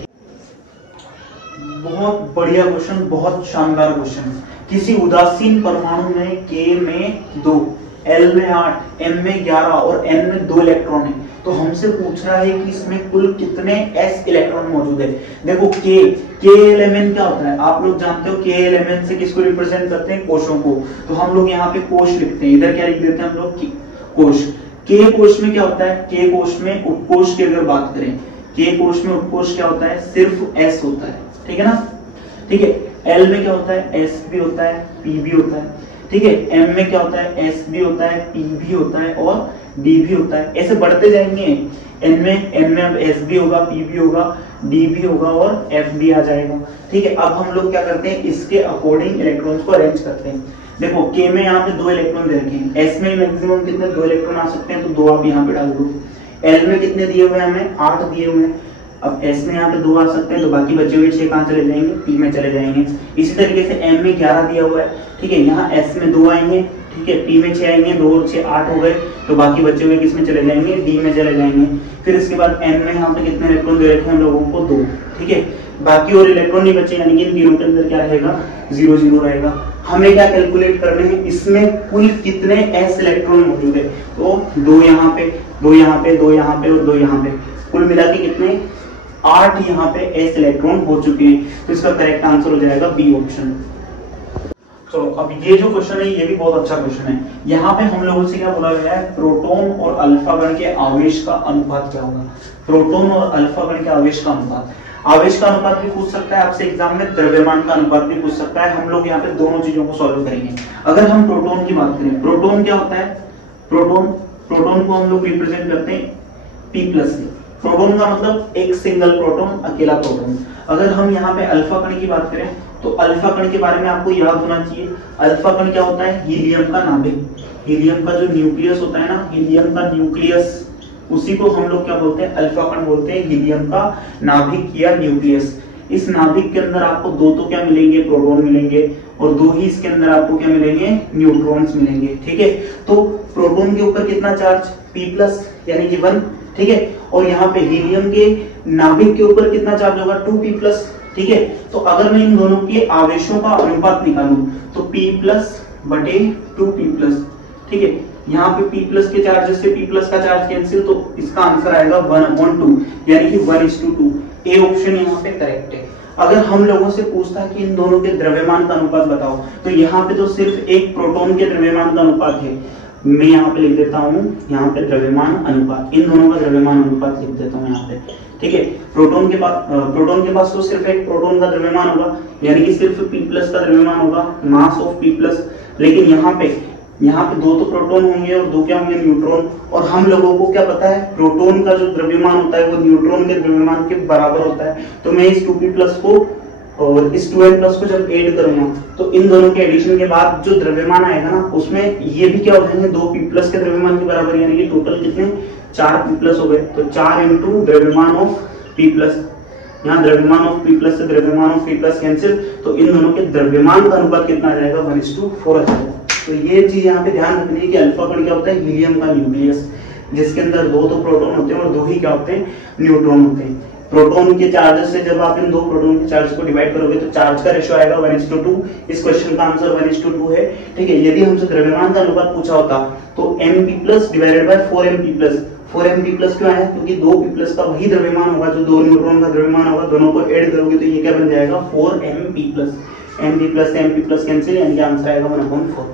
बहुत बढ़िया क्वेश्चन, बहुत शानदार क्वेश्चन। किसी उदासीन परमाणु में K में 2, L में 8, M में 11 और N में 2 इलेक्ट्रॉन है, तो हमसे पूछ रहा है कि इसमें कुल कितने S इलेक्ट्रॉन मौजूद है। देखो K एलिमेंट क्या होता है, आप लोग जानते हो K एलिमेंट से किसको रिप्रेजेंट करते हैं, कोशों को। तो हम लोग यहाँ पे कोश लिखते हैं, इधर क्या लिख देते हैं हम लोग, कोश। K कोश में क्या होता है, K कोश में उपकोश की अगर बात करें, K कोश में उपकोश क्या होता है, सिर्फ S होता है, ठीक है ना, ठीक है। L में क्या होता है, S भी होता है, P भी होता है, ठीक है। M में क्या होता है, S भी होता है, P भी होता है और D भी होता है। ऐसे बढ़ते जाएंगे। N में अब S भी होगा, P भी होगा, D भी होगा और F भी आ जाएगा, ठीक है। अब हम लोग क्या करते हैं, इसके अकॉर्डिंग इलेक्ट्रॉन्स को अरेंज करते हैं। देखो K में यहाँ पे 2 इलेक्ट्रॉन दे रखे हैं, S में मैक्सिमम कितने 2 इलेक्ट्रॉन आ सकते हैं, तो 2 आप यहाँ पे डाल दो। L में कितने दिए हुए हैं हमें, 8 दिए हुए हैं। अब S में यहाँ पे 2 आ सकते हैं, तो बाकी बचे हुए 6 कहाँ चले जाएंगे, P में चले जाएंगे। इसी तरीके से M में 11 दिया हुआ है, ठीक है। यहाँ S में 2 आएंगे, ठीक है, P में 6 आएंगे, 2 और 6 8 हो गए, तो बाकी बचे हुए किस में चले जाएंगे, D में चले जाएंगे। फिर इसके बाद N में यहाँ पे कितने इलेक्ट्रॉन दे रखे हैं हम लोगों को, 2, ठीक है। बाकी और इलेक्ट्रॉन नहीं बचे, यानी कि इन तीनों के अंदर क्या रहेगा, 0 0 रहेगा। हमें क्या कैलकुलेट करने में, इसमें कुल कितने S इलेक्ट्रॉन मौजूद है, तो 2 यहाँ पे, 2 यहाँ पे, 2 यहाँ पे और 2 यहाँ पे, कुल मिला के कितने, 8 यहाँ पे S इलेक्ट्रॉन हो चुके हैं। तो इसका करेक्ट आंसर हो जाएगा बी ऑप्शन। चलो अब ये जो क्वेश्चन है ये भी बहुत अच्छा क्वेश्चन है। यहाँ पे हम लोगों से क्या बोला गया है, प्रोटॉन और अल्फा कण के आवेश का अनुपात क्या होगा। प्रोटॉन और अल्फा कण के आवेश का अनुपात, आवेश का अनुपात भी पूछ सकता है आपसे एग्जाम में, द्रव्यमान का अनुपात भी पूछ सकता है। हम लोग यहाँ पे दोनों चीजों को सॉल्व करेंगे। अगर हम प्रोटॉन की बात करें, प्रोटॉन क्या होता है, प्रोटॉन को हम लोग रिप्रेजेंट करते हैं P+ से। प्रोटॉन का मतलब एक सिंगल प्रोटॉन, अकेला प्रोटॉन। अगर हम यहाँ पे अल्फा कण की बात करें, तो अल्फा कण के बारे में आपको याद होना चाहिए, अल्फा कण क्या होता है, हीलियम का नाभिक। हीलियम का जो न्यूक्लियस होता है ना, हीलियम का न्यूक्लियस, उसी को हम लोग क्या बोलते हैं, अल्फा कण बोलते हैं, हीलियम का नाभिक या न्यूक्लियस। इस नाभिक के अंदर आपको 2 तो क्या मिलेंगे, प्रोटॉन मिलेंगे, और 2 ही इसके अंदर आपको क्या मिलेंगे, न्यूट्रॉन्स मिलेंगे, ठीक है। तो प्रोटॉन के ऊपर कितना चार्ज, P+ यानी कि 1, ठीक है। और यहाँ पे हीलियम के नाभिक के ऊपर कितना चार्ज होगा, 2P+, ठीक है। तो अगर मैं इन दोनों के आवेशों का अनुपात निकालूं तो P+/2P+, ठीक है। यहाँ पे P+ के चार्ज से P+ का चार्ज कैंसिल, तो इसका आंसर आएगा 1/2, यानी कि 1:2। ए ऑप्शन यहाँ पे करेक्ट है। अगर हम लोगों से पूछता है कि इन दोनों के द्रव्यमान का अनुपात बताओ, तो यहाँ पे तो सिर्फ एक प्रोटॉन के द्रव्यमान का अनुपात है। मैं यहाँ पे लिख देता हूँ, यहाँ पे द्रव्यमान अनुपात, इन दोनों का द्रव्यमान अनुपात लिख देता हूँ यहाँ पे, ठीक है। प्रोटॉन के पास तो सिर्फ एक प्रोटॉन का द्रव्यमान होगा, यानी कि सिर्फ P+ का द्रव्यमान होगा, मास ऑफ P+। लेकिन यहाँ पे 2 तो प्रोटॉन होंगे और 2 क्या होंगे, न्यूट्रॉन। और हम लोगों को क्या पता है, प्रोटॉन का जो द्रव्यमान होता है वो न्यूट्रॉन के द्रव्यमान के बराबर होता है। तो मैं इस 2P+ को और इस 2N+ को जब ऐड करूंगा, तो इन दोनों के एडिशन के बाद जो द्रव्यमान आएगा ना, उसमें ये भी क्या हो जाएंगे, 2P+ के द्रव्यमान के बराबर, यानी कि टोटल कितने, 4P+ हो गए। तो 4 × द्रव्यमान ऑफ P+, यहाँ द्रव्यमान ऑफ P+ से द्रव्यमान ऑफ P+ कैंसिल, तो इन दोनों के द्रव्यमान का अनुपात कितना आ जाएगा, 1:4 आ जाएगा। तो ये चीज यहाँ पे ध्यान रखनी है कि अल्फा कण क्या होता है, हीलियम का न्यूक्लियस, जिसके अंदर 2 तो प्रोटॉन होते हैं और 2 ही क्या होते हैं, न्यूट्रॉन होते हैं। प्रोटॉन के चार्ज से जब आप इन दो प्रोटॉन के चार्ज को डिवाइड करोगे तो चार्ज का रेशियो आएगा 1:2। इस क्वेश्चन का आंसर 1:2 है। ठीक है, यदि हमसे द्रव्यमान का अनुपात पूछा होता तो Mp+ divided by 4Mp+। 4Mp+ क्यों आया? क्योंकि 2p+ का वही द्रव्यमान होगा जो 2 न्यूट्रॉन का द्रव्यमान होगा, दोनों को ऐड करोगे तो ये क्या बन जाएगा 4Mp+। Mp+ से Mp+ कैंसिल, यानी कि आंसर आएगा 1/4।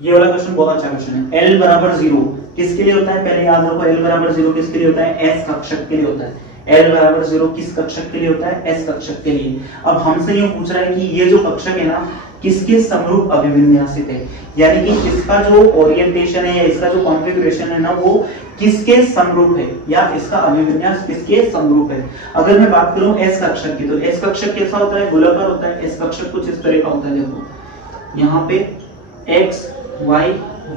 ये वाला क्वेश्चन बहुत अच्छा क्वेश्चन है। L बराबर 0 किसके लिए होता है? पहले याद रखो, L बराबर 0 किसके लिए होता है? S कक्षक के लिए होता है। L बराबर 0 किस कक्षक के लिए होता है? S कक्षक के लिए। अब हमसे ये पूछ रहा है कि ये जो कक्षक है ना किसके समरूप अभिविन्यासित है, यानी कि इसका जो ओरिएंटेशन है या इसका जो कॉन्फ़िगरेशन है ना वो किसके समरूप है या इसका अभिविन्यास किसके समरूप है। अगर मैं बात करूं S कक्षक की तो S कक्षक कैसा होता है? गोलाकार होता है। S कक्षक कुछ इस तरह का होता है। देखो यहाँ पे x y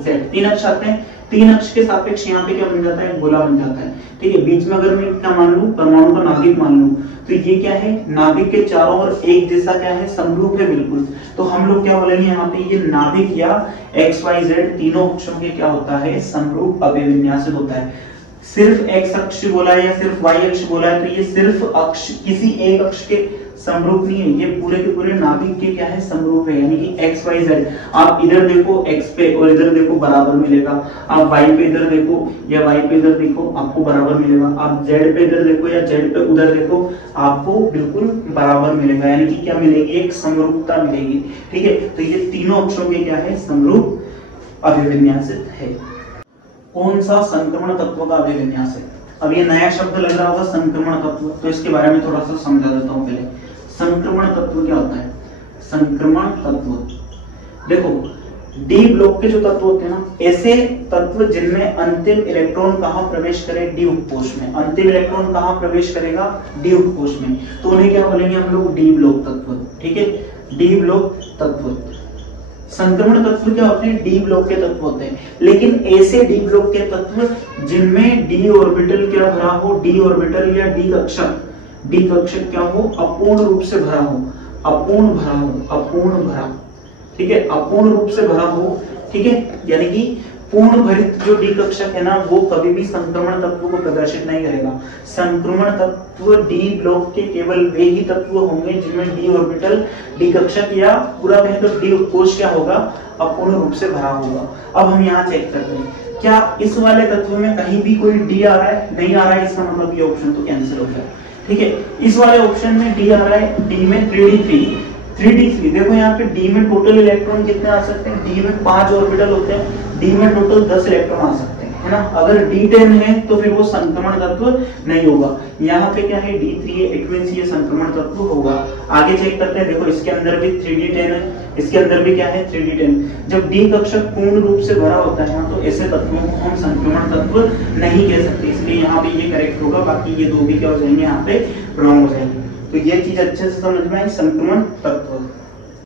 z 3 अक्ष आते हैं, 3 अक्ष के सापेक्ष यहाँ पे क्या बन जाता है? गोला बन जाता है। ठीक है, बीच में अगर मैं क्या मान लूं, परमाणु का नाभिक मान लूं, तो ये क्या है? नाभिक के चारों ओर एक जैसा क्या है? समरूप है बिल्कुल। तो हम लोग क्या बोलेंगे यहाँ पे? ये नाभिक या x y z तीनों अक्षों के क्या होता है? समरूप अभिविन्यासित होता है। सिर्फ x अक्ष बोला है या सिर्फ y अक्ष बोला है तो ये सिर्फ अक्ष किसी एक अक्ष के समरूप नहीं है, ये पूरे के पूरे नाभिक के क्या है? समरूप है। यानी कि x y z आप इधर देखो x पे और इधर देखो बराबर मिलेगा, आप y पे इधर देखो या y पे इधर देखो आपको बराबर मिलेगा, आप z पे इधर देखो या z पे उधर देखो आपको बिल्कुल बराबर मिलेगा। यानी कि क्या मिलेगी? एक समरूपता मिलेगी। ठीक है, तो ये तीनों अक्षों के क्या है? समरूप अभिविन्यासित है। कौन सा संक्रमण तत्व का अभिविन्यास है? अब ये नया शब्द लग रहा होगा संक्रमण तत्व, तो इसके बारे में थोड़ा सा समझा देता हूं पहले। संक्रमण तत्व क्या होता है? संक्रमण तत्व देखो डी ब्लॉक के जो तत्व होते हैं ना, ऐसे तत्व जिनमें अंतिम इलेक्ट्रॉन कहां प्रवेश करे? डी उपकोष में। अंतिम इलेक्ट्रॉन कहां प्रवेश करेगा? डी उपकोष में। तो उन्हें क्या बोलेंगे हम लोग? डी ब्लॉक तत्व। ठीक है, डी ब्लॉक तत्व। संक्रमण तत्व क्या होते हैं? डी ब्लॉक के तत्व होते हैं। लेकिन ऐसे डी ब्लॉक के तत्व जिनमें डी ऑर्बिटल क्या भरा हो? डी ऑर्बिटल या डी कक्षक, डी कक्षक क्या हो? अपूर्ण रूप से भरा हो, अपूर्ण भरा हो, अपूर्ण भरा। ठीक है, अपूर्ण रूप से भरा हो। ठीक है, यानी कि पूर्ण भरित जो डी कक्षक है ना वो कभी भी संक्रमण तत्व को प्रदर्शित नहीं करेगा। संक्रमण तत्व डी ब्लॉक के केवल वे ही तत्व होंगे जिनमें डी ऑर्बिटल, डी कक्षक या पूरा कहें तो डी उपकोष क्या होगा? अपूर्ण रूप से भरा होगा। अब हम यहाँ चेक करते हैं क्या इस वाले तत्व में कहीं भी कोई डी आ रहा है? नहीं आ रहा है, इसका मतलब ये ऑप्शन तो कैंसिल हो गया। ठीक है, इस वाले ऑप्शन में डी आ रहा है, डी में 3d3 देखो यहाँ पे डी में टोटल इलेक्ट्रॉन कितने आ सकते हैं? डी में 5 ऑर्बिटल होते हैं, डी में टोटल 10 इलेक्ट्रॉन आ सकते हैं, है ना। अगर d10 है तो फिर वो संक्रमण तत्व नहीं होगा। यहाँ पे क्या है? d3 है, इट मींस ये संक्रमण तत्व होगा। आगे चेक करते हैं, देखो इसके अंदर भी 3d10 है, इसके अंदर भी क्या है? 3d10। जब डी कक्षक पूर्ण रूप से भरा होता है ना तो ऐसे तत्वों को हम संक्रमण तत्व नहीं कह सकते, इसलिए यहाँ पे ये करेक्ट होगा। बाकी ये दो भी क्या हो जाएंगे? यहाँ पे रॉन्ग हो जाएंगे। तो ये चीज अच्छे से समझ में आई, संक्रमण तत्व।